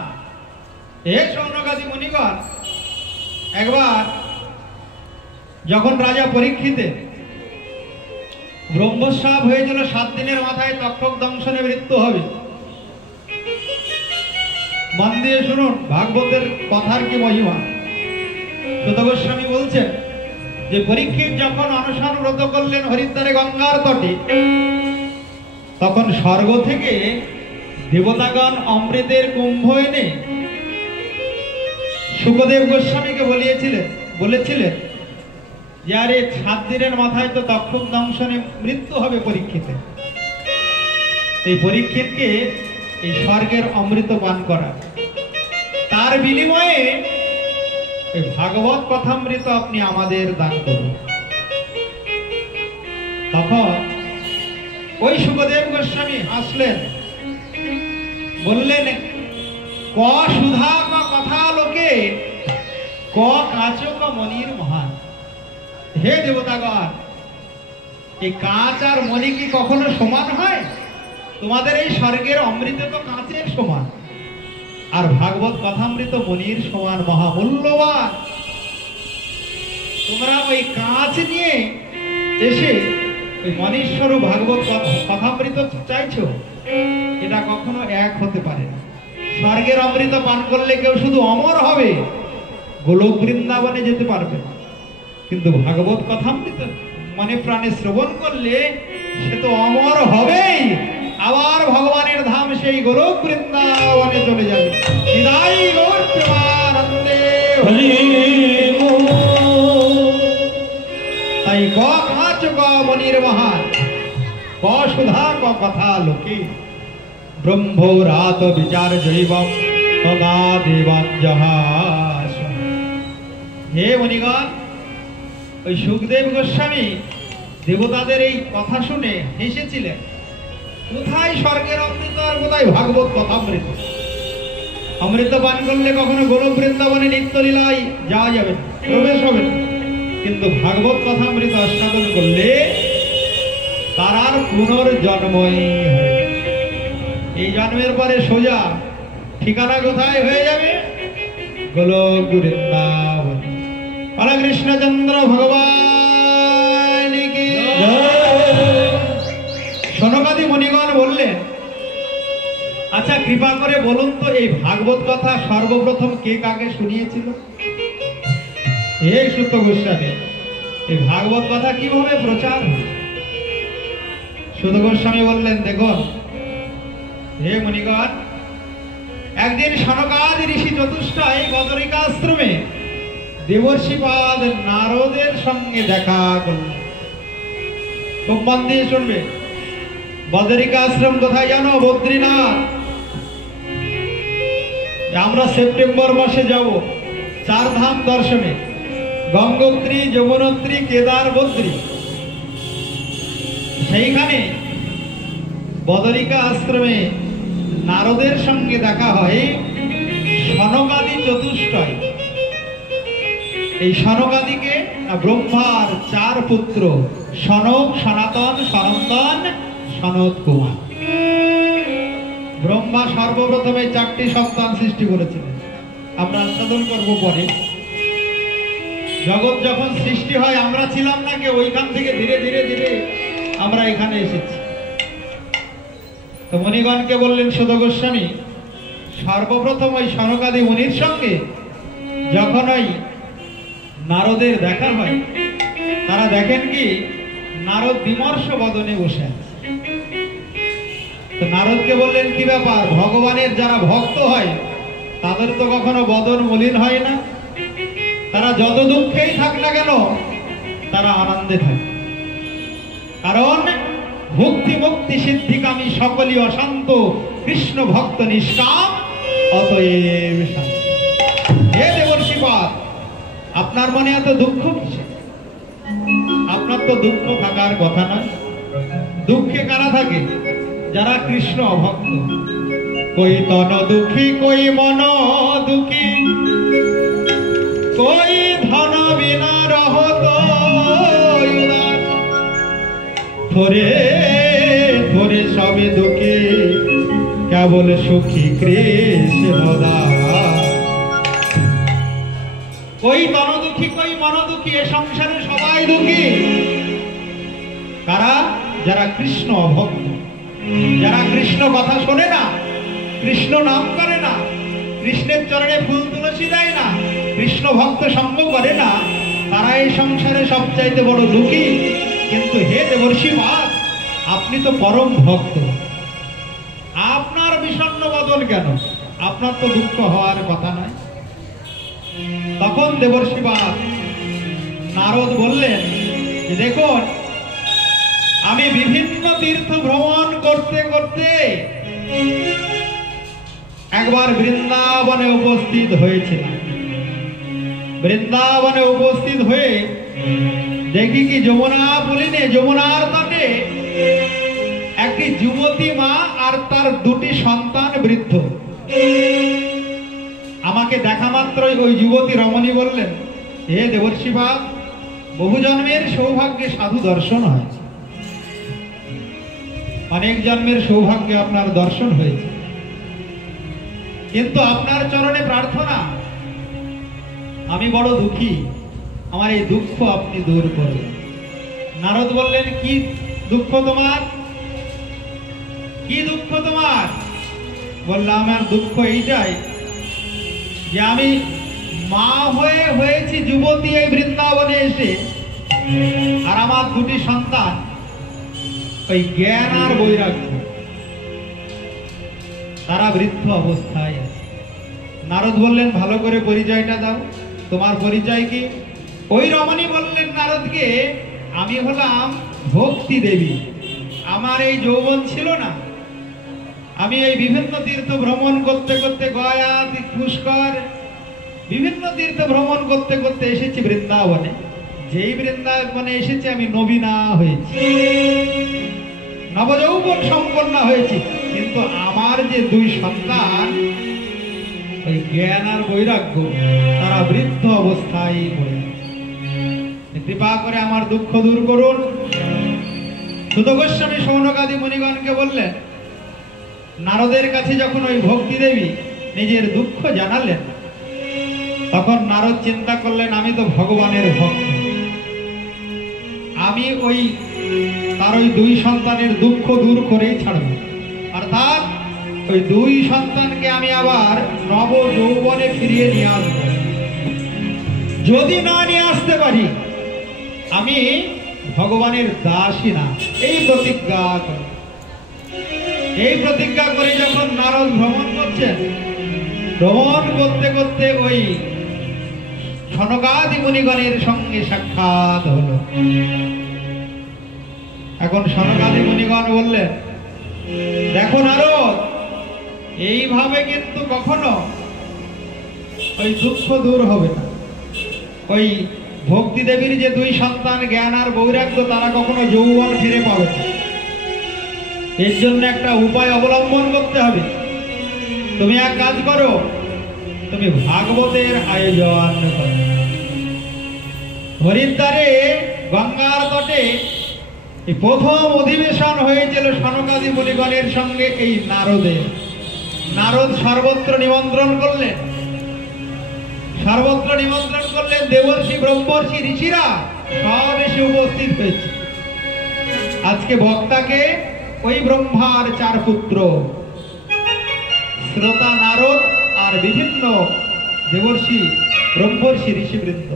হে শৌনকাদি মুনিগণ, একবার যখন রাজা পরীক্ষিতের ব্রহ্মস্রাব হয়েছিল, 7 দিনের মাথায় তক্ষক দংশনে মৃত্যু হবে। মন দিয়ে শুনুন ভাগবতের কথার কি মহিমা। সুত গোস্বামী বলছেন যে পরীক্ষিত যখন অনশন ব্রত করলেন হরিদ্বারে গঙ্গার তটে, তখন স্বর্গ থেকে দেবতাগণ অমৃতের কুম্ভ এনে শুকদেব গোস্বামীকে বলেছিলেন যে আরে 7 দিনের মাথায় তো তক্ষক দংশনে মৃত্যু হবে পরীক্ষিতে। এই পরীক্ষিতকে এই স্বর্গের অমৃত পান করা, তার বিনিময়ে এই ভাগবত কথামৃত আপনি আমাদের দান করুন। তখন ওই শুকদেব গোস্বামী হাসলেন, বললেন, ক সুধা ক কথা লোকে ক কাঁচ ক মনির মহান। হে দেবতাগণ, এই কাঁচ আর মণি কি কখনো সমান হয়? তোমাদের এই স্বর্গের অমৃত তো কাঁচের সমান, আর ভাগবত কথামৃত মনির সমান মহামূল্যবান। তোমরা ওই কাঁচ নিয়ে এসে ওই মনীশ্বর ভাগবত কথামৃত চাইছো, এটা কখনো এক হতে পারে না। স্বর্গের অমৃত পান করলে কেউ শুধু অমর হবে, গোলক বৃন্দাবনে যেতে পারবে না। কিন্তু ভাগবত কথামৃত মনে প্রাণে শ্রবণ করলে সে তো অমর হবেই, আবার ভগবানের ধাম সেই গোলক বৃন্দাবনে চলে যাবে। নিতাই গৌর প্রেমানন্দে হরি ওম। তাই ক কাঁচ ক মনির মহান, ক সুধা ক কথা লোকে, ব্রহ্ম রাত বিচার জৈবম তদা দেবাঞ্জহাস। হে মণিগণ, ওই সুখদেব গোস্বামী দেবতাদের এই কথা শুনে হেসেছিলেন। কোথায় স্বর্গের অমৃত আর কোথায় ভাগবত কথামৃত? অমৃত পান করলে কখনো গোলক বৃন্দাবনে নিত্যলীলায় যাওয়া যাবে না, প্রবেশ হবে না। কিন্তু ভাগবত কথামৃত আস্বাদন করলে তার আর পুনর্জন্মই হয়। এই জন্মের পরে সোজা ঠিকানা কোথায় হয়ে যাবে? গোলক বৃন্দাবন। কৃষ্ণচন্দ্র ভগবান কি সনকাদি মণিগণ বললেন, আচ্ছা কৃপা করে বলুন তো, এই ভাগবত কথা সর্বপ্রথম কে কাকে শুনিয়েছিল? হে সুত গোস্বামী, এই ভাগবত কথা কিভাবে প্রচার হয়? সুত গোস্বামী বললেন, দেখুন হে মণিগণ, একদিন সনকাদি ঋষি চতুষ্টয় বদরিকাশ্রমে দেবর্ষিপাদ নারদের সঙ্গে দেখা করলেন। খুব মন দিয়ে শুনবে। বদরিকাশ্রম কোথায় জানো? বদ্রীনাথ। আমরা সেপ্টেম্বর মাসে যাব 4 ধাম দর্শনে, গঙ্গোত্রী, যমুনোত্রী, কেদার, বদ্রী। সেইখানে বদরিকা আশ্রমে নারদের সঙ্গে দেখা হয় সনকাদি চতুষ্টয়। এই সনকাদিকে ব্রহ্মার 4 পুত্র, সনক, সনাতন, সনন্দন, সনত কুমার। ব্রহ্মা সর্বপ্রথমে 4টি সন্তান সৃষ্টি করেছিলেন। আমরা আস্বাদন করব পরে। জগৎ যখন সৃষ্টি হয় আমরা ছিলাম না কেউ, ওইখান থেকে ধীরে ধীরে ধীরে আমরা এখানে এসেছি। তো মণিগণকে বললেন সুত গোস্বামী, সর্বপ্রথম ওই সনকাদি মুনির সঙ্গে যখন ওই নারদের দেখা হয়, তারা দেখেন কি নারদ বিমর্ষ বদনে বসে আছে। তো নারদকে বললেন, কি ব্যাপার? ভগবানের যারা ভক্ত হয় তাদের তো কখনো বদন মলিন হয় না, তারা যত দুঃখেই থাক না কেন তারা আনন্দে থাকে। কারণ ভক্তি মুক্তি সিদ্ধিকামী সকলই অশান্ত, কৃষ্ণ ভক্ত নিষ্কাম অতএব শান্ত। হে দেবর্ষিপাদ, আপনার মনে এত দুঃখ কিসে? আপনার তো দুঃখ থাকার কথা নয়। দুঃখে কারা থাকে? যারা কৃষ্ণ অভক্ত। কই তন দুঃখী, কই মন দুঃখী, কই ধন বিনা রহত উদাস, থরে থরে সবে দুঃখী, কেবল সুখী কৃষ্ণ দাস। কই তন দুঃখী, কই মন দুঃখী, এ সংসারে সবাই দুঃখী। কারা? যারা কৃষ্ণ অভক্ত, যারা কৃষ্ণ কথা শোনে না, কৃষ্ণ নাম করে না, কৃষ্ণের চরণে ফুল তুলসী দেয় না, কৃষ্ণ ভক্ত সঙ্গ করে না, তারা এই সংসারে সবচাইতে বড় দুঃখী। কিন্তু হে দেবর্ষিপাদ, আপনি তো পরম ভক্ত, আপনার বিষণ্ণ বদন কেন? আপনার তো দুঃখ হওয়ার কথা নয়। তখন দেবর্ষিপাদ নারদ বললেন যে, দেখুন আমি বিভিন্ন তীর্থ ভ্রমণ করতে করতে একবার বৃন্দাবনে উপস্থিত হয়েছিলাম। বৃন্দাবনে উপস্থিত হয়ে দেখি কি যমুনা পুলিনে, যমুনার তটে একটি যুবতী মা আর তার 2টি সন্তান বৃদ্ধ। আমাকে দেখা মাত্রই ওই যুবতী রমণী বললেন, হে দেবর্ষিপাদ, বহু জন্মের সৌভাগ্যে সাধু দর্শন হয়, অনেক জন্মের সৌভাগ্যে আপনার দর্শন হয়েছে, কিন্তু আপনার চরণে প্রার্থনা, আমি বড় দুঃখী, আমার এই দুঃখ আপনি দূর করবেন। নারদ বললেন, কি দুঃখ তোমার? কি দুঃখ তোমার? বললাম আমার দুঃখ এইটাই যে আমি মা হয়ে হয়েছি যুবতী এই বৃন্দাবনে এসে, আর আমার দুটি সন্তান ওই জ্ঞান আর বৈরাগ্য, তারা বৃদ্ধ অবস্থায় আছে। নারদ বললেন ভালো করে পরিচয়টা দাও, তোমার পরিচয় কি? ওই রমণী বললেন নারদকে, আমি হলাম ভক্তি দেবী। আমার এই যৌবন ছিল না, আমি এই বিভিন্ন তীর্থ ভ্রমণ করতে করতে, গয়া পুষ্কর বিভিন্ন তীর্থ ভ্রমণ করতে করতে এসেছি বৃন্দাবনে। যেই বৃন্দাবনে এসেছি আমি নবীনা হয়েছি, নবযৌবন সম্পন্ন হয়েছি, কিন্তু আমার যে দুই সন্তান ওই জ্ঞান আর বৈরাগ্য, তারা বৃদ্ধ অবস্থায় পড়ে। কৃপা করে আমার দুঃখ দূর করুন। সুত গোস্বামী শৌনকাদি মুনিগণকে বললেন, নারদের কাছে যখন ওই ভক্তি দেবী নিজের দুঃখ জানালেন, তখন নারদ চিন্তা করলেন আমি তো ভগবানের ভক্ত, আমি ওই তার ওই দুই সন্তানের দুঃখ দূর করেই ছাড়ব। অর্থাৎ ওই দুই সন্তানকে আমি আবার নব যৌবনে ফিরিয়ে নিয়ে আসব। যদি না নিয়ে আসতে পারি আমি ভগবানের দাসী না, এই প্রতিজ্ঞা করে। এই প্রতিজ্ঞা করে যখন নারদ ভ্রমণ করছেন, ভ্রমণ করতে করতে ওই সনকাদি মুনিগণের সঙ্গে সাক্ষাৎ হলো। এখন সনকাদি মুনিগণ বললেন, দেখো নারদ, এইভাবে কিন্তু কখনো ওই দুঃখ দূর হবে না। ওই ভক্তি দেবীর যে দুই সন্তান জ্ঞান আর বৈরাগ্য, তারা কখনো যৌবন ফিরে পাবে না। এর জন্য একটা উপায় অবলম্বন করতে হবে। তুমি এক কাজ করো, তুমি ভাগবতের আয়োজন করো। হরিদ্বারে গঙ্গার তটে এই প্রথম অধিবেশন হয়েছিল সনকাদি মুনিগণের সঙ্গে এই নারদের। নারদ সর্বত্র নিমন্ত্রণ করলেন, সর্বত্র নিমন্ত্রণ করলেন। দেবর্ষি ব্রহ্মর্ষি ঋষিরা সব এসে উপস্থিত হয়েছে। আজকে বক্তাকে ওই ব্রহ্মার চার পুত্র, শ্রোতা নারদ আর বিভিন্ন দেবর্ষি ব্রহ্মর্ষি ঋষিবৃন্দ।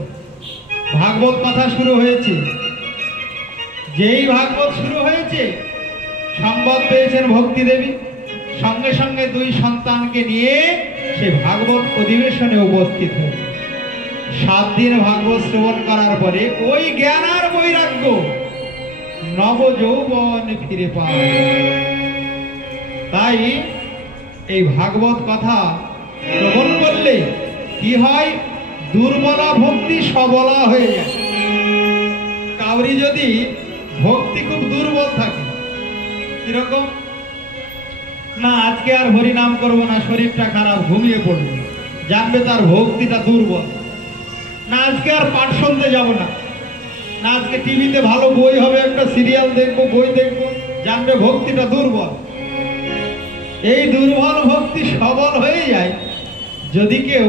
ভাগবত কথা শুরু হয়েছে। যেই ভাগবত শুরু হয়েছে, সংবাদ পেয়েছেন ভক্তি দেবী, সঙ্গে সঙ্গে দুই সন্তানকে নিয়ে সে ভাগবত অধিবেশনে উপস্থিত হয়েছে। 7 দিন ভাগবত শ্রবণ করার পরে ওই জ্ঞান আর বৈরাগ্য নব যৌবন ফিরে পায়। তাই এই ভাগবত কথা শ্রবণ করলে কি হয়, দুর্বলা ভক্তি সবলা হয়ে যায়। কাউরি যদি ভক্তি খুব দুর্বল থাকে, কিরকম না আজকে আর হরি নাম করবো না, শরীরটা খারাপ, ঘুমিয়ে পড়বে, জানবে তার ভক্তিটা দুর্বল। না আজকে আর পাঠ শুনতে যাব না, না আজকে টিভিতে ভালো বই হবে, একটা সিরিয়াল দেখবো, বই দেখবো, জানবে ভক্তিটা দুর্বল। এই দুর্বল ভক্তি সবল হয়ে যায় যদি কেউ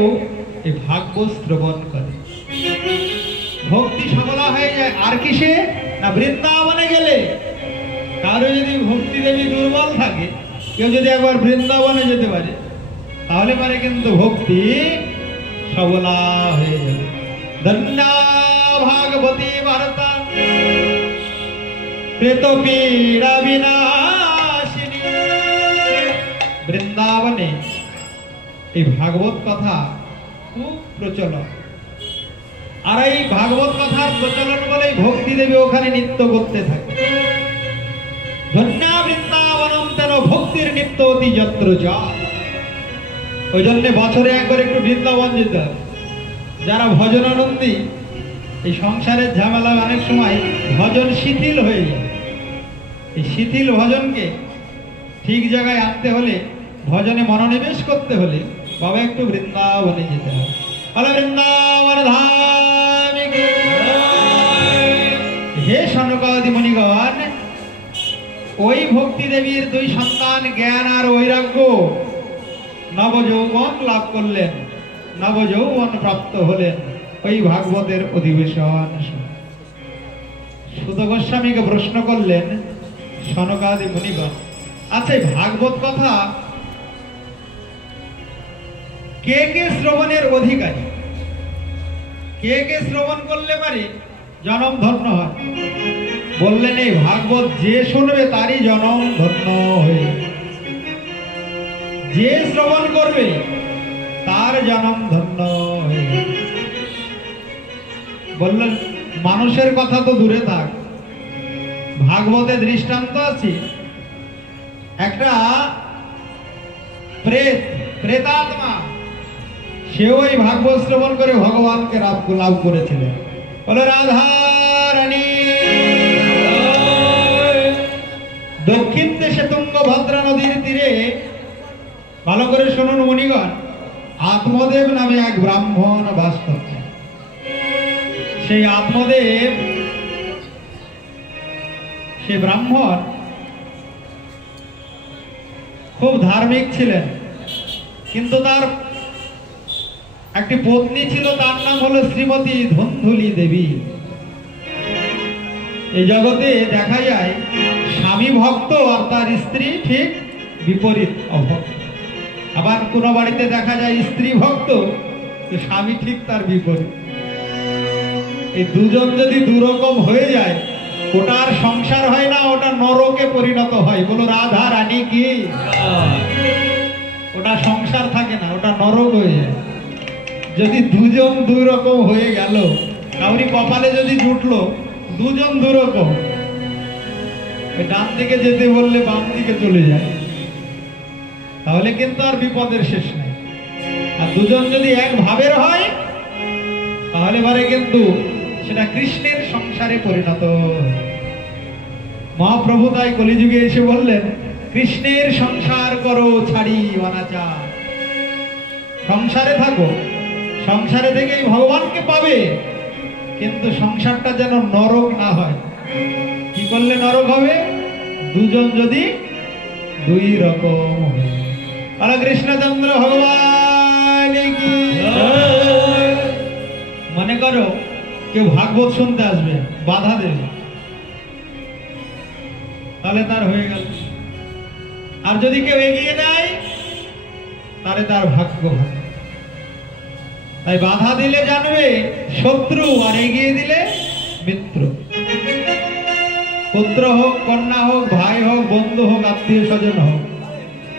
এই ভাগবত শ্রবণ করে। ভক্তি সবলা হয়ে যায় আর কিসে না, বৃন্দাবনে গেলে। কারো যদি ভক্তি দেবী দুর্বল থাকে, কেউ যদি একবার বৃন্দাবনে যেতে পারে, তাহলে পারে কিন্তু ভক্তি সবলা হয়ে যাবে। ধন্যা ভাগবতী বার্তা প্রেত পীড়া বিনাশিনী। বৃন্দাবনে এই ভাগবত কথা খুব প্রচলন, আর এই ভাগবত কথার প্রচলন বলে ভক্তি দেবী ওখানে নৃত্য করতে থাকে। ধন্যা বৃন্দাবনম তেন ভক্তির নিত্য অতি যত্র যা। ওই জন্য বছরে একবার একটু বৃন্দাবন যেতে হবে। যারা ভজনানন্দী, এই সংসারের ঝামেলা অনেক সময় ভজন শিথিল হয়ে যায়। এই শিথিল ভজনকে ঠিক জায়গায় আনতে হলে, ভজনে মনোনিবেশ করতে হলে বাবা একটু বৃন্দাবনে যেতে হবে। বলে বৃন্দাবন ধাম কি জয়। হে সনকাদি মুনিগণ, ওই ভক্তি দেবীর দুই সন্তান জ্ঞান আর বৈরাগ্য নবযৌবন লাভ করলেন, নবযৌবন প্রাপ্ত হলেন ওই ভাগবতের অধিবেশন। সুত গোস্বামীকে প্রশ্ন করলেন সনকাদি মুনিগণ, আচ্ছা এই ভাগবত কথা কে কে শ্রবণের অধিকারী, কে কে শ্রবণ করলে পারে জনম ধন্য হয়? বললেন এই ভাগবত যে শুনবে তারই জনম ধন্য হয়ে, যে শ্রবণ করবে তার জনম ধন্য হয়ে। বললেন মানুষের কথা তো দূরে থাক, ভাগবতে দৃষ্টান্ত আছে। একটা প্রেতাত্মা, সেও ওই ভাগবত শ্রবণ করে ভগবানকে লাভ করেছিলেন। বলে রাধা রানী। দক্ষিণ দেশে তুঙ্গভদ্রা নদীর তীরে, ভালো করে শুনুন মুনিগণ, আত্মদেব নামে এক ব্রাহ্মণ বাস করছেন। সেই আত্মদেব, সে ব্রাহ্মণ খুব ধার্মিক ছিলেন, কিন্তু তার একটি পত্নী ছিল, তার নাম হলো শ্রীমতী ধুন্ধুলি দেবী। এই জগতে দেখা যায় স্বামী ভক্ত আর তার স্ত্রী ঠিক বিপরীত অভক্ত। আবার কোন বাড়িতে দেখা যায় স্ত্রী ভক্ত, স্বামী ঠিক তার বিপরীত। এই দুজন যদি দুরকম হয়ে যায়, ওটা আর সংসার হয় না, ওটা নরকে পরিণত হয়। বলো রাধা রানী কি? ওটা সংসার থাকে না, ওটা নরক হয়ে যায়। যদি দুজন দুই রকম হয়ে গেল, কাউরি কপালে যদি জুটলো দুজন দুরকম, ডান দিকে যেতে বললে বাম দিকে চলে যায়, তাহলে কিন্তু আর বিপদের শেষ নেই। আর দুজন যদি এক ভাবের হয়, তাহলে পরে কিন্তু সেটা কৃষ্ণের সংসারে পরিণত। মহাপ্রভু তাই কলিযুগে এসে বললেন, কৃষ্ণের সংসার করো ছাড়ি অনাচার। সংসারে থাকো, সংসারে থেকেই ভগবানকে পাবে, কিন্তু সংসারটা যেন নরক না হয়। কি করলে নরক হবে? দুজন যদি দুই রকম হবে। আর কৃষ্ণচন্দ্র ভগবান কি। মনে করো কেউ ভাগবত শুনতে আসবে, বাধা দেবে, তাহলে তার হয়ে গেল। আর যদি কেউ এগিয়ে নেয়, তাহলে তার ভাগ্য ভালো। তাই বাধা দিলে জানবে শত্রু, আর এগিয়ে দিলে মিত্র। পুত্র হোক, কন্যা হোক, ভাই হোক, বন্ধু হোক, আত্মীয় স্বজন হোক,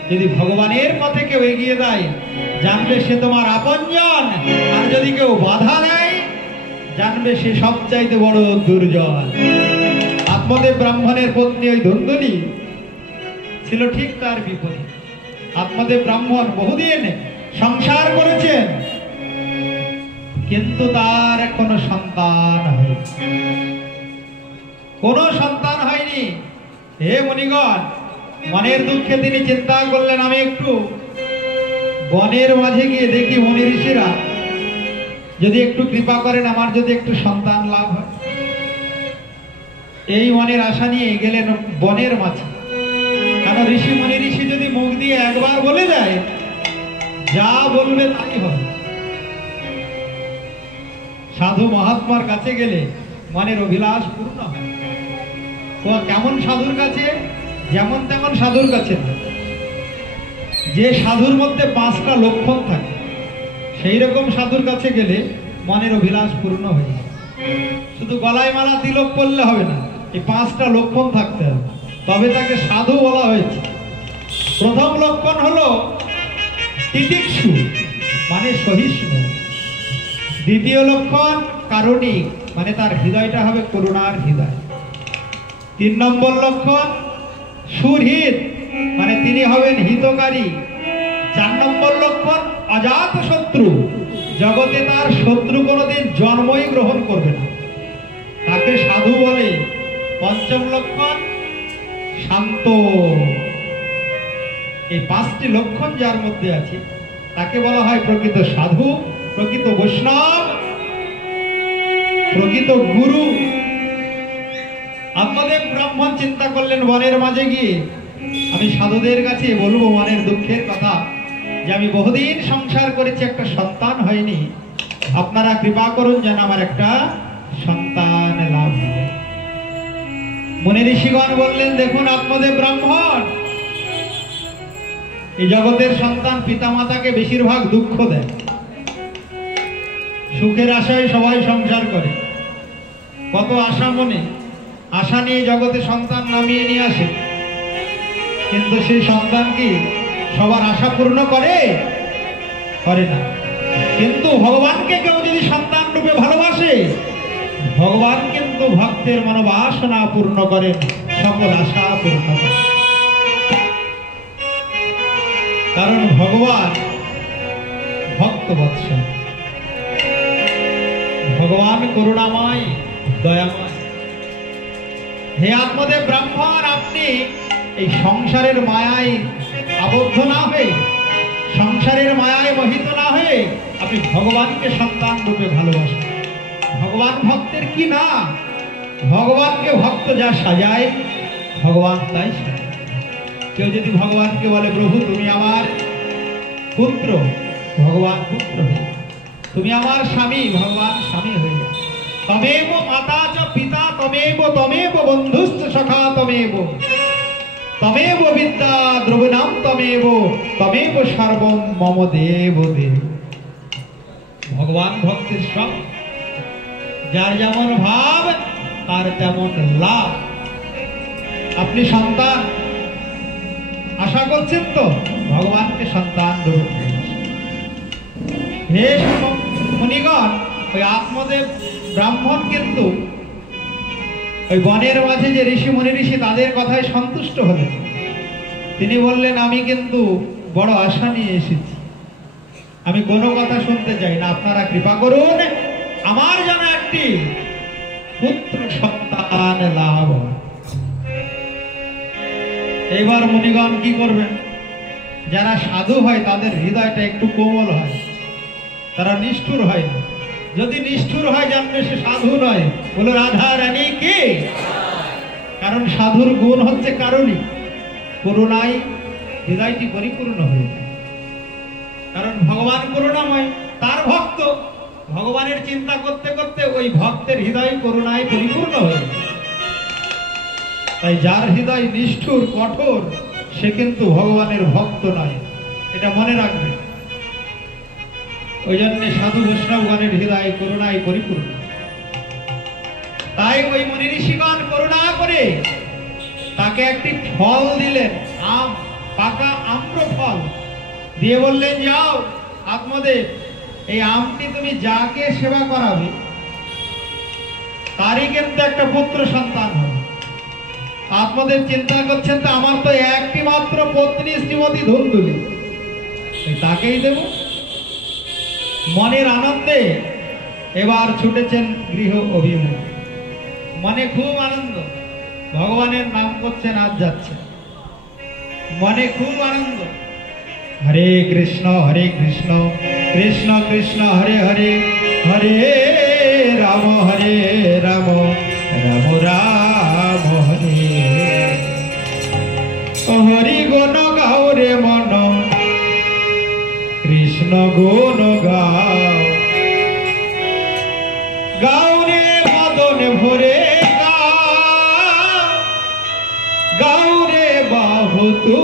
যদি ভগবানের পথে কেউ এগিয়ে দেয়, জানবে সে তোমার আপনজন। আর যদি কেউ বাধা দেয়, জানবে সে সবচাইতে বড় দুর্জন। আত্মদেব ব্রাহ্মণের পত্নী ওই ধুন্ধুলি ছিল ঠিক তার বিপরীত। আত্মদেব ব্রাহ্মণ বহুদিন সংসার করেছেন, কিন্তু তার কোনো সন্তান হয়নি, কোনো সন্তান হয়নি। হে মুনিগণ, মনের দুঃখে তিনি চিন্তা করলেন, আমি একটু বনের মাঝে গিয়ে দেখি মুনি ঋষিরা যদি একটু কৃপা করেন, আমার যদি একটু সন্তান লাভ হয়। এই মনের আশা নিয়ে গেলেন বনের মাঝে। কারণ মুনি ঋষি যদি মুখ দিয়ে একবার বলে যায়, যা বলবে তাই হবে। সাধু মহাত্মার কাছে গেলে মনের অভিলাষ পূর্ণ হয়। তো কেমন সাধুর কাছে? যেমন তেমন সাধুর কাছে না। যে সাধুর মধ্যে 5টা লক্ষণ থাকে, সেই রকম সাধুর কাছে গেলে মনের অভিলাষ পূর্ণ হয়ে যায়। শুধু গলায় মালা তিলক পড়লে হবে না, এই 5টা লক্ষণ থাকতে হবে, তবে তাকে সাধু বলা হয়েছে। প্রথম লক্ষণ হলো তিতিক্ষু, মানে সহিষ্ণু। দ্বিতীয় লক্ষণ কারণিক, মানে তার হৃদয়টা হবে করুণার হৃদয়। 3 নম্বর লক্ষণ সুহৃদ, মানে তিনি হবেন হিতকারী। 4 নম্বর লক্ষণ অজাত শত্রু, জগতে তার শত্রু কোনোদিন জন্মই গ্রহণ করবে না, তাকে সাধু বলে। 5ম লক্ষণ শান্ত। এই 5টি লক্ষণ যার মধ্যে আছে, তাকে বলা হয় প্রকৃত সাধু, প্রকৃত বৈষ্ণব, প্রকৃত গুরু। আত্মদেব ব্রাহ্মণ চিন্তা করলেন, বনের মাঝে গিয়ে আমি সাধুদের কাছে বলবো মনের দুঃখের কথা, যে আমি বহুদিন সংসার করেছি, একটা সন্তান হয়নি, আপনারা কৃপা করুন যেন আমার একটা সন্তান লাভ হয়। মুনি ঋষিগণ বললেন, দেখুন আত্মদেব ব্রাহ্মণ, এই জগতের সন্তান পিতামাতাকে বেশিরভাগ দুঃখ দেয়। সুখের আশায় সবাই সংসার করে, কত আশা মনে, আশা নিয়ে জগতে সন্তান নামিয়ে নিয়ে আসে, কিন্তু সেই সন্তান কি সবার আশা পূর্ণ করে? করে না। কিন্তু ভগবানকে কেউ যদি সন্তান রূপে ভালোবাসে, ভগবান কিন্তু ভক্তের মনোবাসনা পূর্ণ করেন, সকল আশা পূর্ণ করেন। কারণ ভগবান ভক্ত বৎসল, ভগবান করুণাময়, দয়াময়। হে আত্মদেব ব্রাহ্মণ, আপনি এই সংসারের মায়ায় আবদ্ধ না হয়ে, সংসারের মায়ায় মোহিত না হয়ে আপনি ভগবানকে সন্তান রূপে ভালোবাসেন। ভগবান ভক্তের কি না? ভগবানকে ভক্ত যা সাজায়, ভগবান তাই সাজায়। কেউ যদি ভগবানকে বলে, প্রভু তুমি আমার পুত্র, ভগবান পুত্র হয়ে যায়। তুমি আমার স্বামী, ভগবান স্বামী হয়ে যায়। তমেব মাতা চ পিতা তমেব, তমেব বন্ধুশ্চ সখা তমেব, তমেব বিদ্যা দ্রবিণাম তমেব, তমেব সর্বম মম দেব দেব। ভগবান ভক্তের সব, যার যেমন ভাব তার তেমন লাভ। আপনি সন্তান আশা করছেন তো, ভগবানকে সন্তান রূপে। হে মুনিগণ, ওই আত্মদেব ব্রাহ্মণ কিন্তু ওই বনের মাঝে যে ঋষি মুনি ঋষি তাদের কথায় সন্তুষ্ট হলেন। তিনি বললেন, আমি কিন্তু বড় আশা নিয়ে এসেছি, আমি কোনো কথা শুনতে চাই না, আপনারা কৃপা করুন, আমার যেন একটি পুত্র সন্তান লাভ হয়। এবার মুনিগণ কি করবেন? যারা সাধু হয় তাদের হৃদয়টা একটু কোমল হয়, তারা নিষ্ঠুর হয় না। যদি নিষ্ঠুর হয়, জানবে সে সাধু নয়। বলো রাধা রানী কে? কারণ সাধুর গুণ হচ্ছে কারণই করুণায় হৃদয়টি পরিপূর্ণ হয়ে যায়। কারণ ভগবান করুণাময়, তার ভক্ত ভগবানের চিন্তা করতে করতে ওই ভক্তের হৃদয় করুণায় পরিপূর্ণ হয়ে যায়। তাই যার হৃদয় নিষ্ঠুর কঠোর, সে কিন্তু ভগবানের ভক্ত নয়, এটা মনে রাখবে। ওই জন্য সাধু বৈষ্ণবগণের হৃদয় করুণায় পরিপূর্ণ। তাই ওই মুনি ঋষিগণ করুণা করে তাকে একটি ফল দিলেন, আম, পাকা আম্র ফল দিয়ে বললেন, যাও আত্মদেব, এই আমটি তুমি যাকে সেবা করাবে তারই কিন্তু একটা পুত্র সন্তান হবে। আত্মদেব চিন্তা করছেন, তো আমার তো একটি মাত্র পত্নী শ্রীমতী ধুন্দুলি, তাকেই দেব। মনের আনন্দে এবার ছুটেছেন গৃহ অভিমুখ। মনে খুব আনন্দ, ভগবানের নাম করছেন, আজ যাচ্ছে, মনে খুব আনন্দ। হরে কৃষ্ণ কৃষ্ণ কৃষ্ণ হরে হরে, হরে রাম রাম রাম হরে। হরি গুণ গাও রে মন, কৃষ্ণ গুণ গাও, গাও রে মদন ভরে গাও, গাও রে বাহু তু